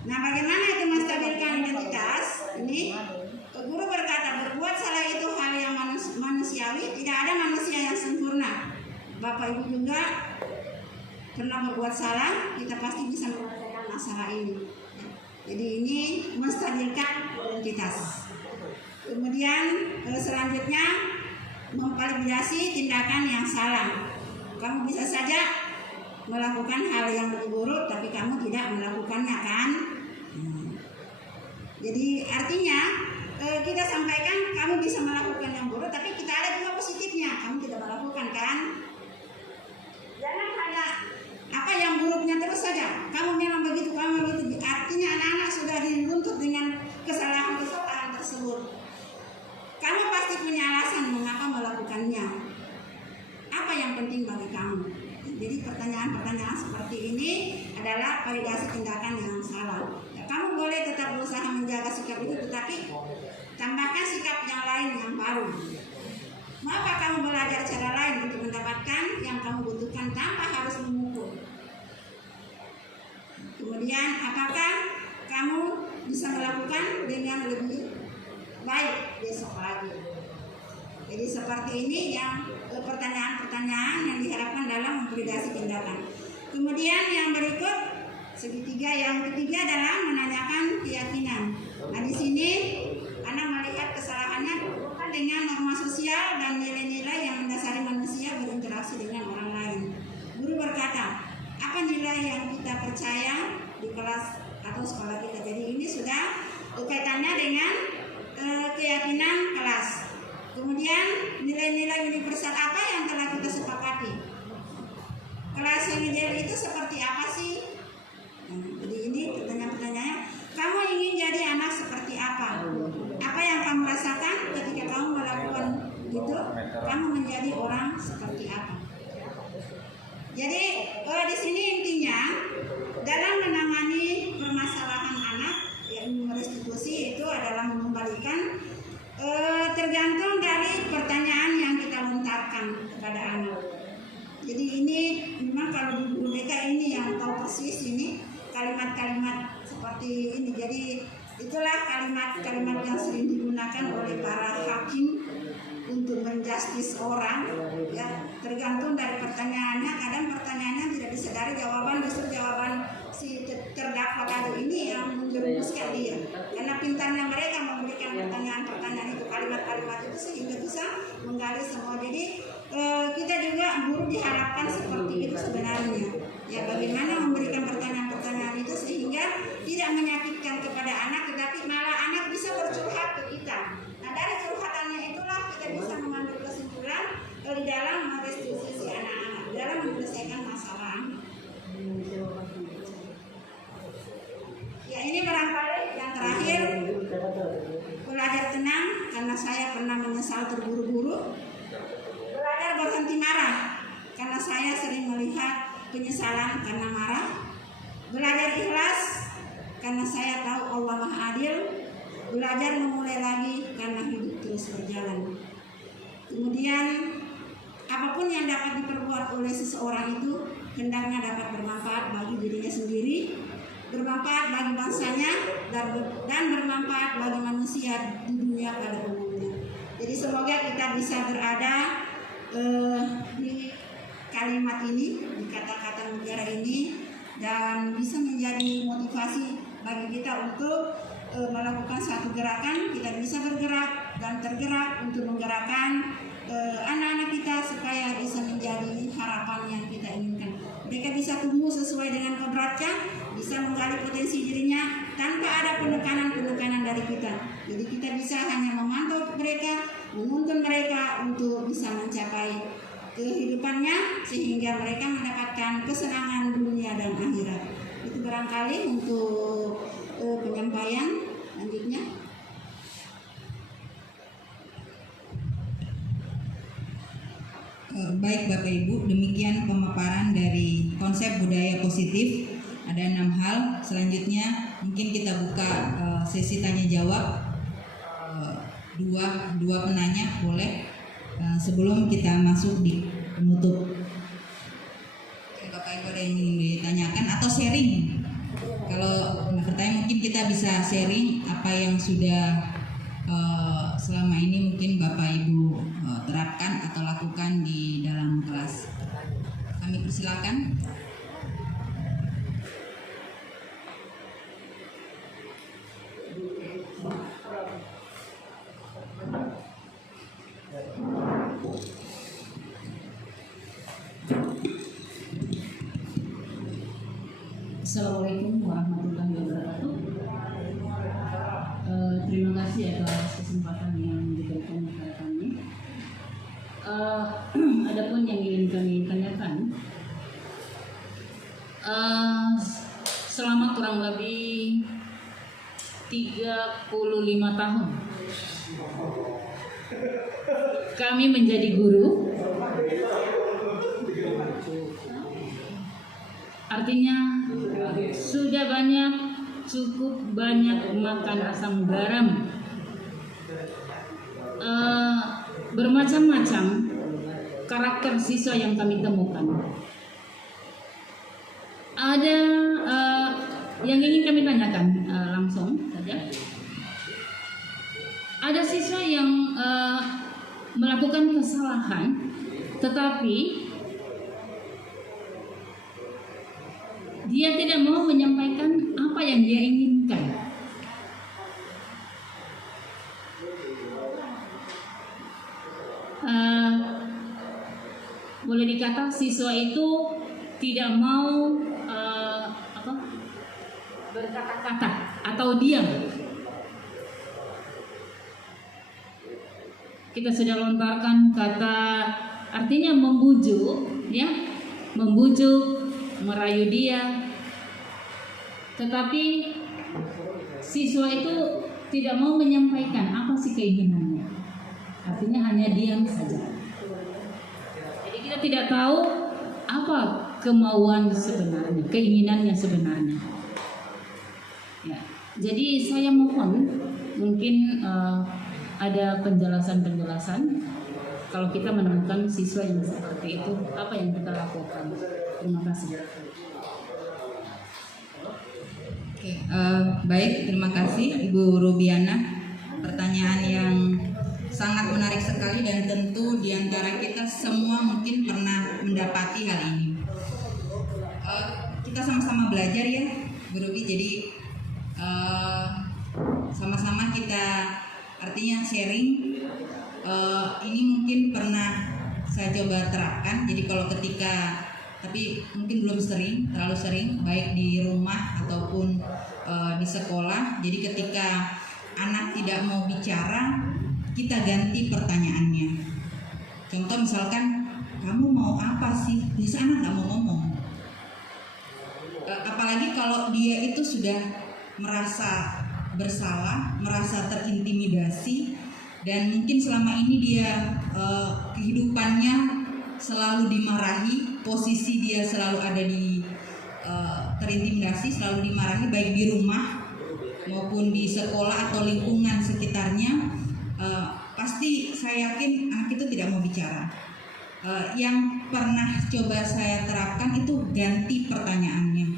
Nah, bagaimana itu menstabilkan identitas? Ini guru berkata, berbuat salah itu hal yang manusiawi, tidak ada manusia yang sempurna. Bapak Ibu juga pernah berbuat salah, kita pasti bisa menyelesaikan masalah ini. Jadi ini menstabilkan identitas. Kemudian selanjutnya memvalidasi tindakan yang salah. Kamu bisa saja melakukan hal yang buruk, tapi kamu tidak melakukannya, kan? Jadi artinya kita sampaikan kamu bisa melakukan yang buruk, tapi kita ada juga positifnya. Kamu tidak melakukan, kan? Jangan hanya apa yang buruknya terus saja. Kamu memang begitu, kamu begitu. Artinya anak-anak sudah diruntut dengan kesalahan-kesalahan tersebut. Kamu pasti punya alasan mengapa melakukannya. Apa yang penting bagi kamu? Jadi pertanyaan-pertanyaan seperti ini adalah validasi tindakan yang salah. Ya, kamu boleh tetap berusaha menjaga sikap itu, tetapi tambahkan sikap yang lain yang baru. Mengapa kamu belajar cara lain untuk mendapatkan yang kamu butuhkan tanpa harus memukul? Kemudian apakah kamu bisa melakukan dengan lebih baik besok lagi? Jadi seperti ini yang pertanyaan-pertanyaan yang diharapkan dalam memvalidasi tindakan. Kemudian yang berikut segitiga, yang ketiga adalah menanyakan keyakinan. Nah, di sini anak melihat kesalahannya bukan dengan norma sosial dan nilai-nilai yang mendasari manusia berinteraksi dengan orang lain. Guru berkata, apa nilai yang kita percaya di kelas atau sekolah kita? Jadi ini sudah kaitannya dengan keyakinan kelas. Kemudian nilai-nilai universal apa yang telah kita sepakati? Kelas yang ideal itu seperti apa sih? Jadi ini pertanyaan-pertanyaannya. Kamu ingin jadi anak seperti apa? Apa yang kamu rasakan ketika kamu melakukan itu? Kamu menjadi orang seperti apa? Jadi di sini intinya dalam menangani permasalahan anak yang restitusi itu adalah mengembalikan tergantung dari pertanyaan yang kita lontarkan kepada anak. Jadi ini memang kalau di guru BK ini yang tahu persis ini kalimat-kalimat seperti ini. Jadi itulah kalimat-kalimat yang sering digunakan oleh para hakim untuk menjustis orang. Ya, tergantung dari pertanyaannya. Kadang pertanyaannya tidak disadari jawaban, justru jawaban si terdakwa tadi ini yang menjerumuskan dia. Karena pintarnya mereka memberikan pertanyaan-pertanyaan itu, kalimat-kalimat itu sehingga bisa menggali semua. Jadi kita juga guru diharapkan seperti itu sebenarnya. Ya, bagaimana memberikan pertanyaan-pertanyaan itu sehingga tidak menyakitkan kepada anak, tetapi malah anak bisa bercurhat ke kita. Nah, dari curhatan saya pernah menyesal terburu-buru, belajar berhenti marah karena saya sering melihat penyesalan karena marah, belajar ikhlas karena saya tahu Allah Maha Adil, belajar memulai lagi karena hidup terus berjalan. Kemudian apapun yang dapat diperbuat oleh seseorang itu hendaknya dapat bermanfaat bagi dirinya sendiri, bermanfaat bagi bangsanya, dan bermanfaat bagi manusia di dunia pada umumnya. Jadi semoga kita bisa berada di kalimat ini, di kata-kata mutiara ini, dan bisa menjadi motivasi bagi kita untuk melakukan suatu gerakan. Kita bisa bergerak dan tergerak untuk menggerakkan anak-anak kita supaya bisa menjadi harapan yang kita inginkan. Mereka bisa tumbuh sesuai dengan kodratnya, bisa menggali potensi dirinya tanpa ada penekanan-penekanan dari kita. Jadi kita bisa hanya memantau mereka, menuntun mereka untuk bisa mencapai kehidupannya sehingga mereka mendapatkan kesenangan dunia dan akhirat. Itu barangkali untuk penyampaian lanjutnya. Baik Bapak Ibu, demikian pemaparan dari konsep budaya positif. Ada 6 hal. Selanjutnya mungkin kita buka sesi tanya jawab. Dua penanya boleh sebelum kita masuk di penutup. Bapak Ibu ada yang ingin ditanyakan atau sharing? Kalau bertanya mungkin kita bisa sharing apa yang sudah selama ini mungkin Bapak Ibu terapkan atau lakukan di dalam kelas. Kami persilakan. Assalamualaikum warahmatullahi wabarakatuh. Terima kasih atas kesempatan yang diberikan kepada kami. Adapun yang ingin kami tanyakan, selama kurang lebih 35 tahun kami menjadi guru. Artinya sudah cukup banyak makan asam garam, bermacam-macam karakter siswa yang kami temukan. Ada yang ingin kami tanyakan langsung saja. Ada siswa yang melakukan kesalahan, tetapi dia tidak mau menyampaikan apa yang dia inginkan. Boleh dikata siswa itu tidak mau berkata-kata atau diam. Kita sudah lontarkan kata, artinya membujuk, ya, membujuk, merayu dia, tetapi siswa itu tidak mau menyampaikan apa sih keinginannya, artinya hanya diam saja. Jadi kita tidak tahu apa kemauan sebenarnya, keinginannya sebenarnya. Ya, jadi saya mohon mungkin ada penjelasan-penjelasan kalau kita menemukan siswa yang seperti itu, apa yang kita lakukan. Terima kasih. Oke, baik, terima kasih Ibu Rubiana. Pertanyaan yang sangat menarik sekali dan tentu diantara kita semua mungkin pernah mendapati hal ini. Kita sama-sama belajar ya, Bu Rubi. Jadi sama-sama kita artinya sharing. Ini mungkin pernah saya coba terapkan. Jadi kalau ketika, tapi mungkin belum sering, terlalu sering, baik di rumah ataupun di sekolah. Jadi ketika anak tidak mau bicara, kita ganti pertanyaannya. Contoh misalkan, kamu mau apa sih? Biasa anak nggak mau ngomong. Apalagi kalau dia itu sudah merasa bersalah, merasa terintimidasi, dan mungkin selama ini dia kehidupannya selalu dimarahi, posisi dia selalu ada di terintimidasi, selalu dimarahi baik di rumah maupun di sekolah atau lingkungan sekitarnya. Pasti saya yakin anak itu tidak mau bicara. Yang pernah coba saya terapkan itu ganti pertanyaannya.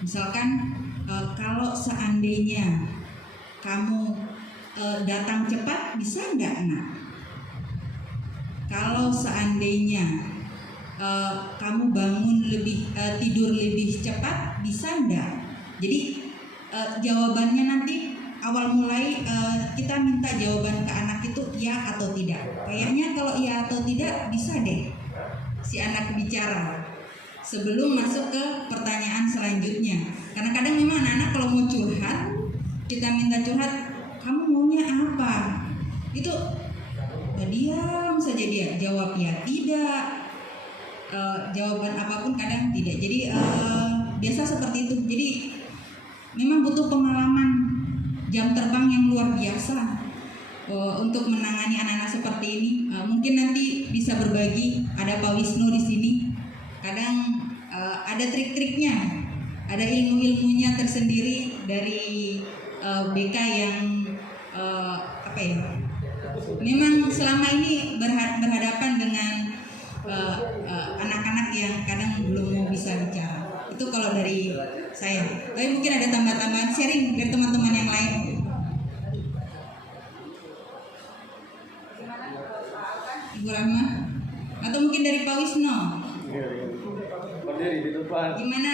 Misalkan kalau seandainya kamu datang cepat, bisa enggak nak? Kalau seandainya kamu bangun tidur lebih cepat, bisa enggak? Jadi jawabannya nanti awal mulai kita minta jawaban ke anak itu ya atau tidak. Kayaknya kalau ya atau tidak bisa deh si anak bicara sebelum masuk ke pertanyaan selanjutnya. Karena kadang memang anak-anak kalau mau curhat, kita minta curhat, kamu maunya apa? Itu diam saja dia, jawab ya tidak, jawaban apapun kadang tidak. Jadi biasa seperti itu. Jadi memang butuh pengalaman jam terbang yang luar biasa untuk menangani anak-anak seperti ini. Mungkin nanti bisa berbagi, ada Pak Wisnu di sini. Kadang ada trik-triknya, ada ilmu-ilmunya tersendiri dari BK yang memang selama ini berhadapan dengan anak-anak yang kadang belum mau bisa bicara. Itu kalau dari saya. Tapi mungkin ada tambahan-tambahan sharing dari teman-teman yang lain. Ibu Rahma atau mungkin dari Pak Wisnu. Gimana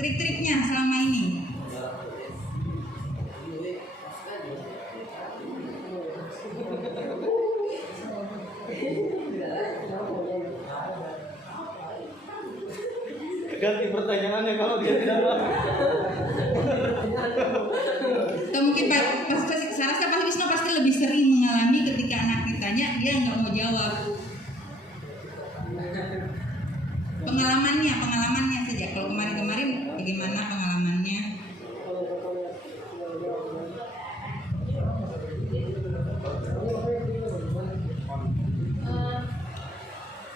trik-triknya selama ini? Ganti pertanyaannya kalau dia tidak mau. Atau mungkin saya rasa Pak Wisnu pasti lebih sering mengalami ketika anak ditanya dia nggak mau jawab. Pengalamannya saja. Kalau kemarin bagaimana pengalamannya?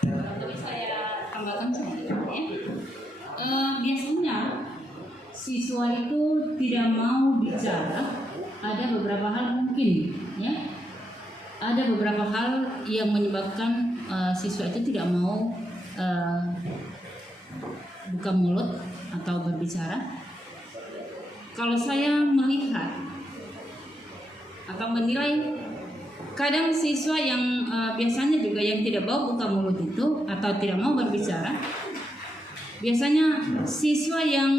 Tapi saya tambahkan sedikit ya. Biasanya siswa itu tidak mau bicara. Ada beberapa hal mungkin, ya. Ada beberapa hal yang menyebabkan siswa itu tidak mau buka mulut atau berbicara. Kalau saya melihat atau menilai, kadang siswa yang biasanya juga yang tidak mau buka mulut itu atau tidak mau berbicara, biasanya siswa yang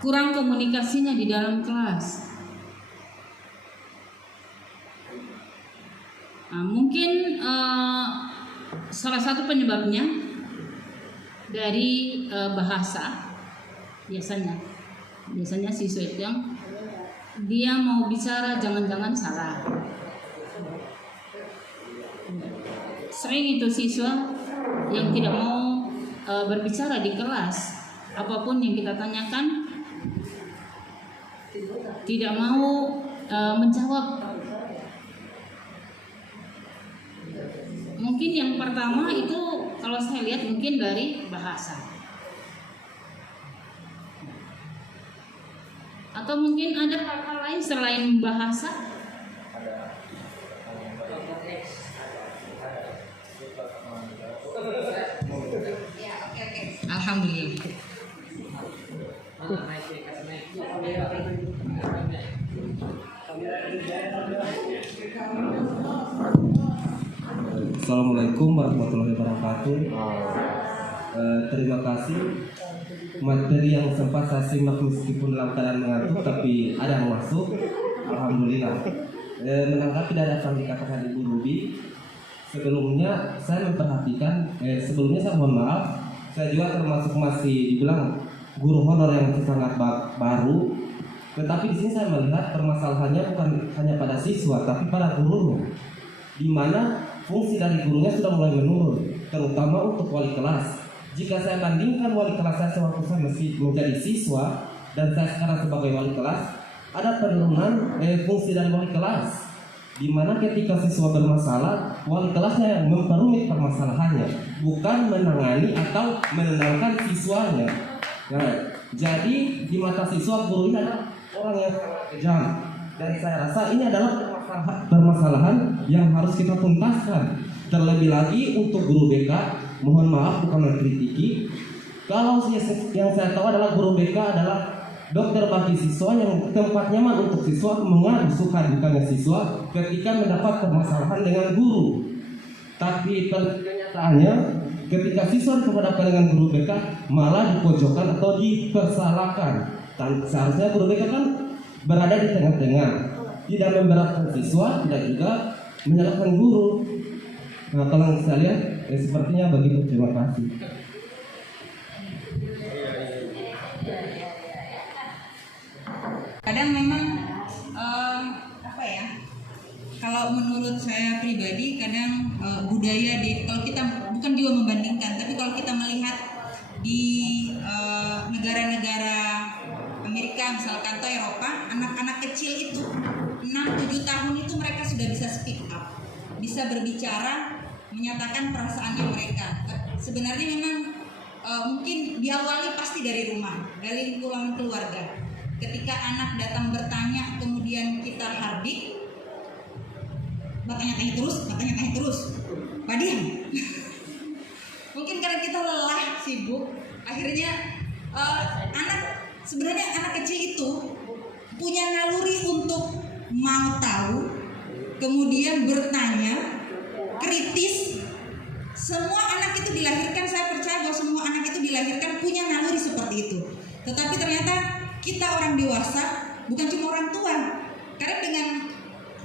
kurang komunikasinya di dalam kelas. Mungkin salah satu penyebabnya dari bahasa. Biasanya siswa itu yang dia mau bicara jangan-jangan salah. Sering itu siswa yang tidak mau berbicara di kelas, apapun yang kita tanyakan tidak mau menjawab. Mungkin yang pertama itu kalau saya lihat mungkin dari bahasa, atau mungkin ada hal-hal lain selain bahasa. Alhamdulillah. Assalamualaikum warahmatullahi wabarakatuh. Terima kasih materi yang sempat saya simak meskipun dalam keadaan mengantuk tapi ada yang masuk. Alhamdulillah. Menanggapi dari apa yang dikatakan Ibu Ruby, sebelumnya saya memperhatikan, sebelumnya saya mohon maaf, saya juga termasuk masih dibilang guru honor yang sangat baru. Tetapi di sini saya melihat permasalahannya bukan hanya pada siswa, tapi pada gurunya, di mana fungsi dari gurunya sudah mulai menurun, terutama untuk wali kelas. Jika saya bandingkan wali kelas saya sewaktu saya masih menjadi siswa dan saya sekarang sebagai wali kelas, ada penurunan fungsi dari wali kelas, di mana ketika siswa bermasalah, wali kelasnya yang memperumit permasalahannya, bukan menangani atau menenangkan siswanya. Nah, jadi di mata siswa guru ini adalah orang yang kejam, dan saya rasa ini adalah permasalahan yang harus kita tuntaskan. Terlebih lagi untuk guru BK, mohon maaf bukan mengkritiki. Kalau yang saya tahu adalah guru BK adalah dokter bagi siswa yang tempat nyaman untuk siswa mengadu suka dukanya siswa ketika mendapat permasalahan dengan guru. Tapi kenyataannya ketika siswa diperhadapkan dengan guru BK malah dipojokkan atau dipersalahkan. Seharusnya guru BK kan berada di tengah-tengah, tidak memberatkan siswa, tidak juga menyalahkan guru. Nah, tolong sekalian, sepertinya begitu. Terima kasih. Kadang memang apa ya? Kalau menurut saya pribadi, kadang budaya kalau kita bukan juga membandingkan, tapi kalau kita melihat di negara-negara Amerika misalkan atau Eropa, anak-anak kecil itu 6-7 tahun itu mereka sudah bisa speak up, bisa berbicara, menyatakan perasaannya mereka. Sebenarnya memang mungkin diawali pasti dari rumah, dari lingkungan keluarga. Ketika anak datang bertanya, kemudian kita hardik, tanya terus, Pak diam. Mungkin karena kita lelah, sibuk, akhirnya sebenarnya anak kecil itu punya naluri untuk mau tahu, kemudian bertanya, kritis. Semua anak itu dilahirkan, saya percaya bahwa semua anak itu dilahirkan punya naluri seperti itu. Tetapi ternyata kita orang dewasa, bukan cuma orang tua, karena dengan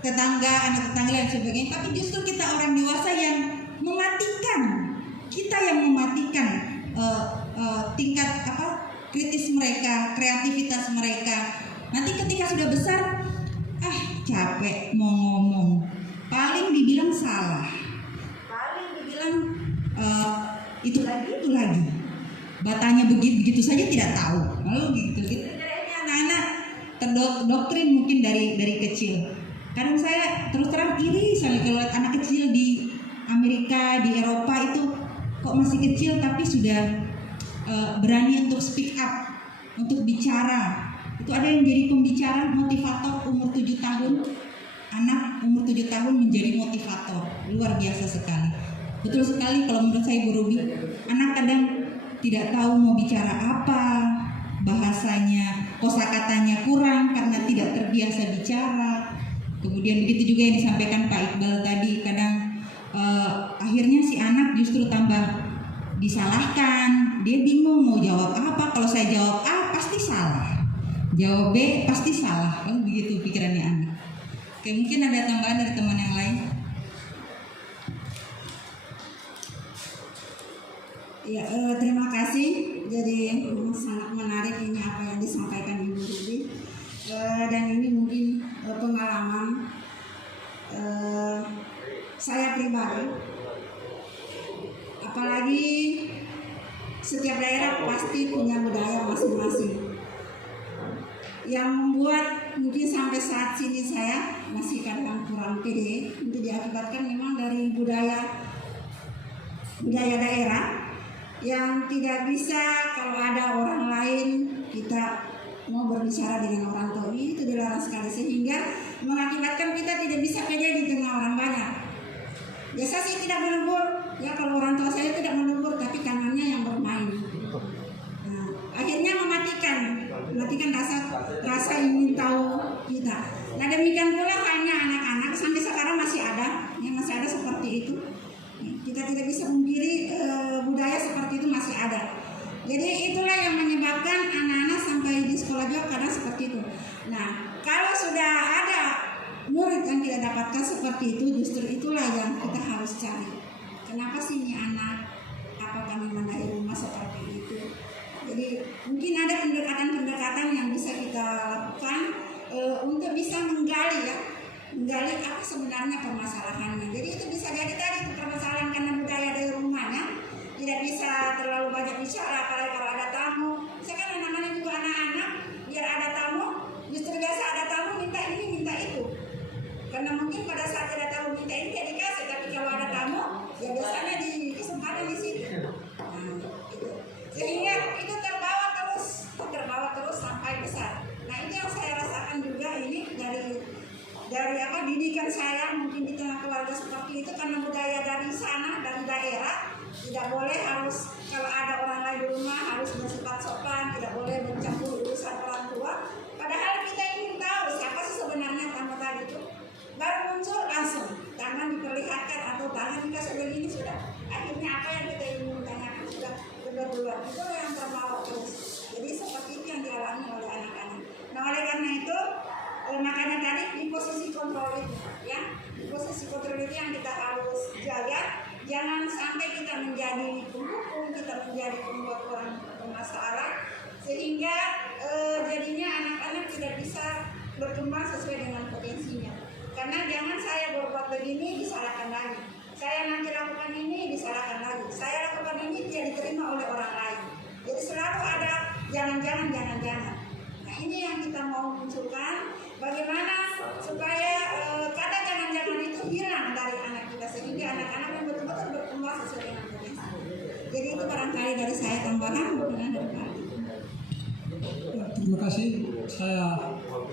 tetangga, anak tetangga dan sebagainya, tapi justru kita orang dewasa yang mematikan, tingkat kritis mereka, kreativitas mereka. Nanti ketika sudah besar, capek mau ngomong, paling dibilang salah, paling dibilang itu lagi, batanya begitu saja tidak tahu, lalu gitu. Anak-anak terdoktrin mungkin dari kecil. Kadang saya terus terang iri sekali kalau lihat anak kecil di Amerika, di Eropa itu kok masih kecil tapi sudah berani untuk speak up, untuk bicara. Itu ada yang jadi pembicara, motivator umur 7 tahun. Anak umur 7 tahun menjadi motivator, luar biasa sekali. Betul sekali kalau menurut saya Bu Ruby, anak kadang tidak tahu mau bicara apa, bahasanya, kosakatanya kurang karena tidak terbiasa bicara. Kemudian begitu juga yang disampaikan Pak Iqbal tadi, kadang akhirnya si anak justru tambah disalahkan. Dia bingung mau jawab apa, kalau saya jawab A pasti salah, jawab B pasti salah, kan begitu pikirannya anak. Oke, mungkin ada tambahan dari teman yang lain. Ya, terima kasih. Jadi sangat menarik ini apa yang disampaikan Ibu Ruby. Dan ini mungkin pengalaman saya pribadi. Apalagi setiap daerah pasti punya budaya masing-masing. Yang membuat mungkin sampai saat ini saya masih kadang kurang pede, itu diakibatkan memang dari budaya daerah yang tidak bisa kalau ada orang lain kita mau berbicara dengan orang tua, itu dilarang sekali, sehingga mengakibatkan kita tidak bisa pede di tengah orang banyak. Biasa sih tidak menegur, ya kalau orang tua saya tidak menegur, tapi tangannya yang bermain. Nah, akhirnya mematikan rasa ingin tahu kita. Nah demikian pula hanya anak-anak sampai sekarang masih ada seperti itu. Kita tidak bisa mungkiri budaya seperti itu masih ada. Jadi itulah yang menyebabkan anak-anak sampai di sekolah juga kadang seperti itu. Nah kalau sudah ada murid yang tidak dapatkan seperti itu, justru itulah yang kita harus cari. Kenapa sih ini anak? Apakah memang dari rumah seperti itu? Jadi mungkin ada pendekatan-pendekatan yang bisa kita lakukan untuk bisa menggali apa sebenarnya permasalahannya. Jadi itu bisa jadi tadi permasalahan karena budaya dari rumahnya, tidak bisa terlalu banyak bicara, apalagi kalau ada tamu. Misalkan anak-anak juga anak-anak, biar ada tamu Justru biasa ada tamu minta ini minta itu. Karena mungkin pada saat ada tamu minta ini dia dikasih, tapi kalau ada tamu ya biasanya di kesempatan di situ. Nah, itu. Sehingga itu terbawa terus sampai besar. Nah itu yang saya rasakan juga ini dari didikan saya mungkin di tengah keluarga seperti itu, karena budaya dari sana, dari daerah, tidak boleh harus kalau ada orang lain di rumah harus bersifat sopan, tidak boleh mencampur urusan orang tua. Padahal kita ingin tahu siapa sih sebenarnya tamu tadi itu. Baru muncul langsung tangan diperlihatkan atau tangan dikasih begini sudah. Akhirnya apa yang kita ingin tanyakan sudah keluar. Itu yang terbawa terus. Jadi seperti itu yang dialami oleh anak-anak. Nah oleh karena itu makanya tadi di posisi kontrol itu, ya, di posisi kontrol itu yang kita harus jaga. Jangan sampai kita menjadi pendukung, kita menjadi pembuat orang bermasalah, sehingga jadinya anak-anak tidak bisa berkembang sesuai dengan potensinya. Karena jangan saya berbuat begini disalahkan lagi, saya nanti lakukan ini disalahkan lagi, saya lakukan ini tidak diterima oleh orang lain. Jadi selalu ada jangan. Nah ini yang kita mau munculkan, bagaimana supaya kata jangan-jangan itu hilang dari anak kita, sehingga anak-anak yang betul-betul berkembang sesuai dengan potensi. Jadi itu barangkali dari saya tambahan, mungkin dari Pak. Terima kasih. Saya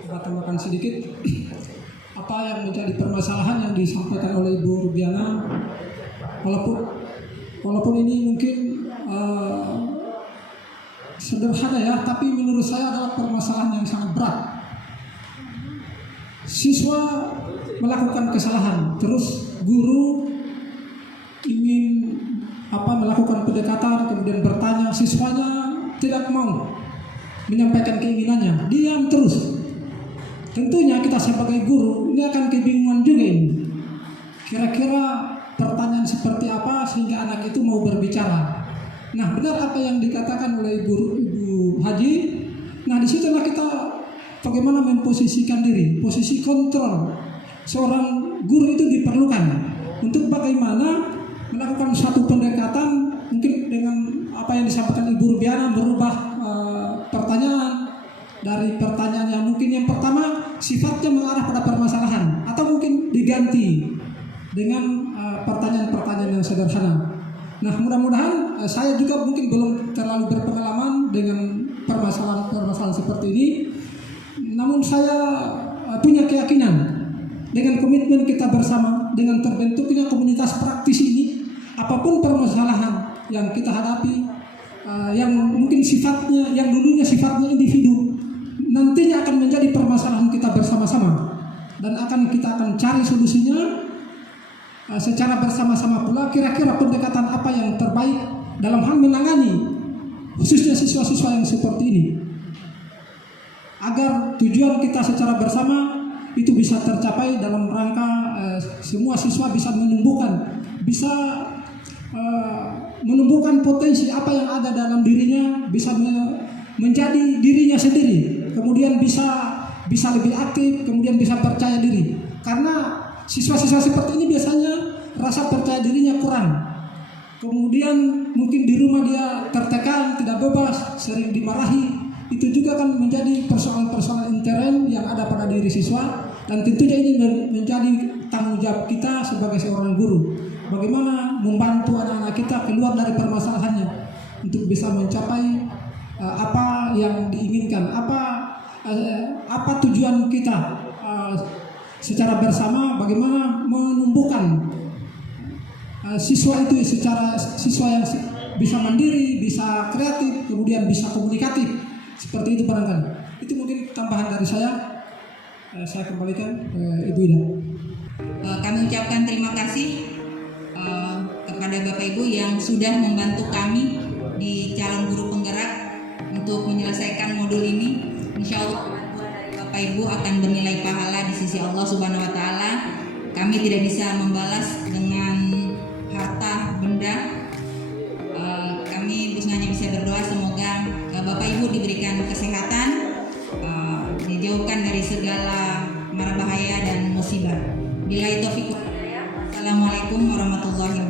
akan tambahkan sedikit apa yang menjadi permasalahan yang disampaikan oleh Ibu Rubiana. Walaupun ini mungkin sederhana ya, tapi menurut saya adalah permasalahan yang sangat berat. Siswa melakukan kesalahan, terus guru ingin melakukan pendekatan, kemudian bertanya, siswanya tidak mau menyampaikan keinginannya, diam terus. Tentunya kita sebagai guru ini akan kebingungan juga ini. Kira-kira pertanyaan seperti apa sehingga anak itu mau berbicara. Nah, benar apa yang dikatakan oleh Ibu Haji. Nah, disitulah kita bagaimana memposisikan diri, posisi kontrol. Seorang guru itu diperlukan untuk bagaimana melakukan suatu pendekatan, mungkin dengan apa yang disampaikan Ibu Rubiana, berubah pertanyaan dari pertanyaan yang mungkin yang pertama sifatnya mengarah pada permasalahan, atau mungkin diganti dengan pertanyaan-pertanyaan yang sederhana. Nah, mudah-mudahan saya juga mungkin belum terlalu berpengalaman dengan permasalahan seperti ini. Namun saya punya keyakinan dengan komitmen kita bersama, dengan terbentuknya komunitas praktis ini, apapun permasalahan yang kita hadapi, yang mungkin sifatnya, yang dulunya sifatnya individu, nantinya akan menjadi permasalahan kita bersama-sama, dan kita akan cari solusinya secara bersama-sama pula. Kira-kira pendekatan apa yang terbaik dalam hal menangani khususnya siswa-siswa yang seperti ini, agar tujuan kita secara bersama itu bisa tercapai dalam rangka semua siswa bisa menumbuhkan potensi apa yang ada dalam dirinya, bisa menjadi dirinya sendiri, kemudian bisa lebih aktif, kemudian bisa percaya diri. Karena siswa-siswa seperti ini biasanya rasa percaya dirinya kurang. Kemudian mungkin di rumah dia tertekan, tidak bebas, sering dimarahi. Itu juga kan menjadi persoalan-persoalan intern yang ada pada diri siswa. Dan tentunya ini menjadi tanggung jawab kita sebagai seorang guru. Bagaimana membantu anak-anak kita keluar dari permasalahannya untuk bisa mencapai apa yang diinginkan, apa tujuan kita secara bersama, bagaimana menumbuhkan siswa itu siswa yang bisa mandiri, bisa kreatif, kemudian bisa komunikatif. Seperti itu barangkali. Itu mungkin tambahan dari saya. Saya kembalikan Ibu Ida. Kami ucapkan terima kasih kepada Bapak Ibu yang sudah membantu kami di calon guru penggerak untuk menyelesaikan modul ini. Insya Allah Bapak Ibu akan bernilai pahala di sisi Allah Subhanahu Wa Taala. Kami tidak bisa membalas dengan harta benda. Kami hanya bisa berdoa semoga Bapak Ibu diberikan kesehatan, dijauhkan dari segala mara bahaya dan musibah. Billahi taufiq. Assalamualaikum warahmatullahi wabarakatuh.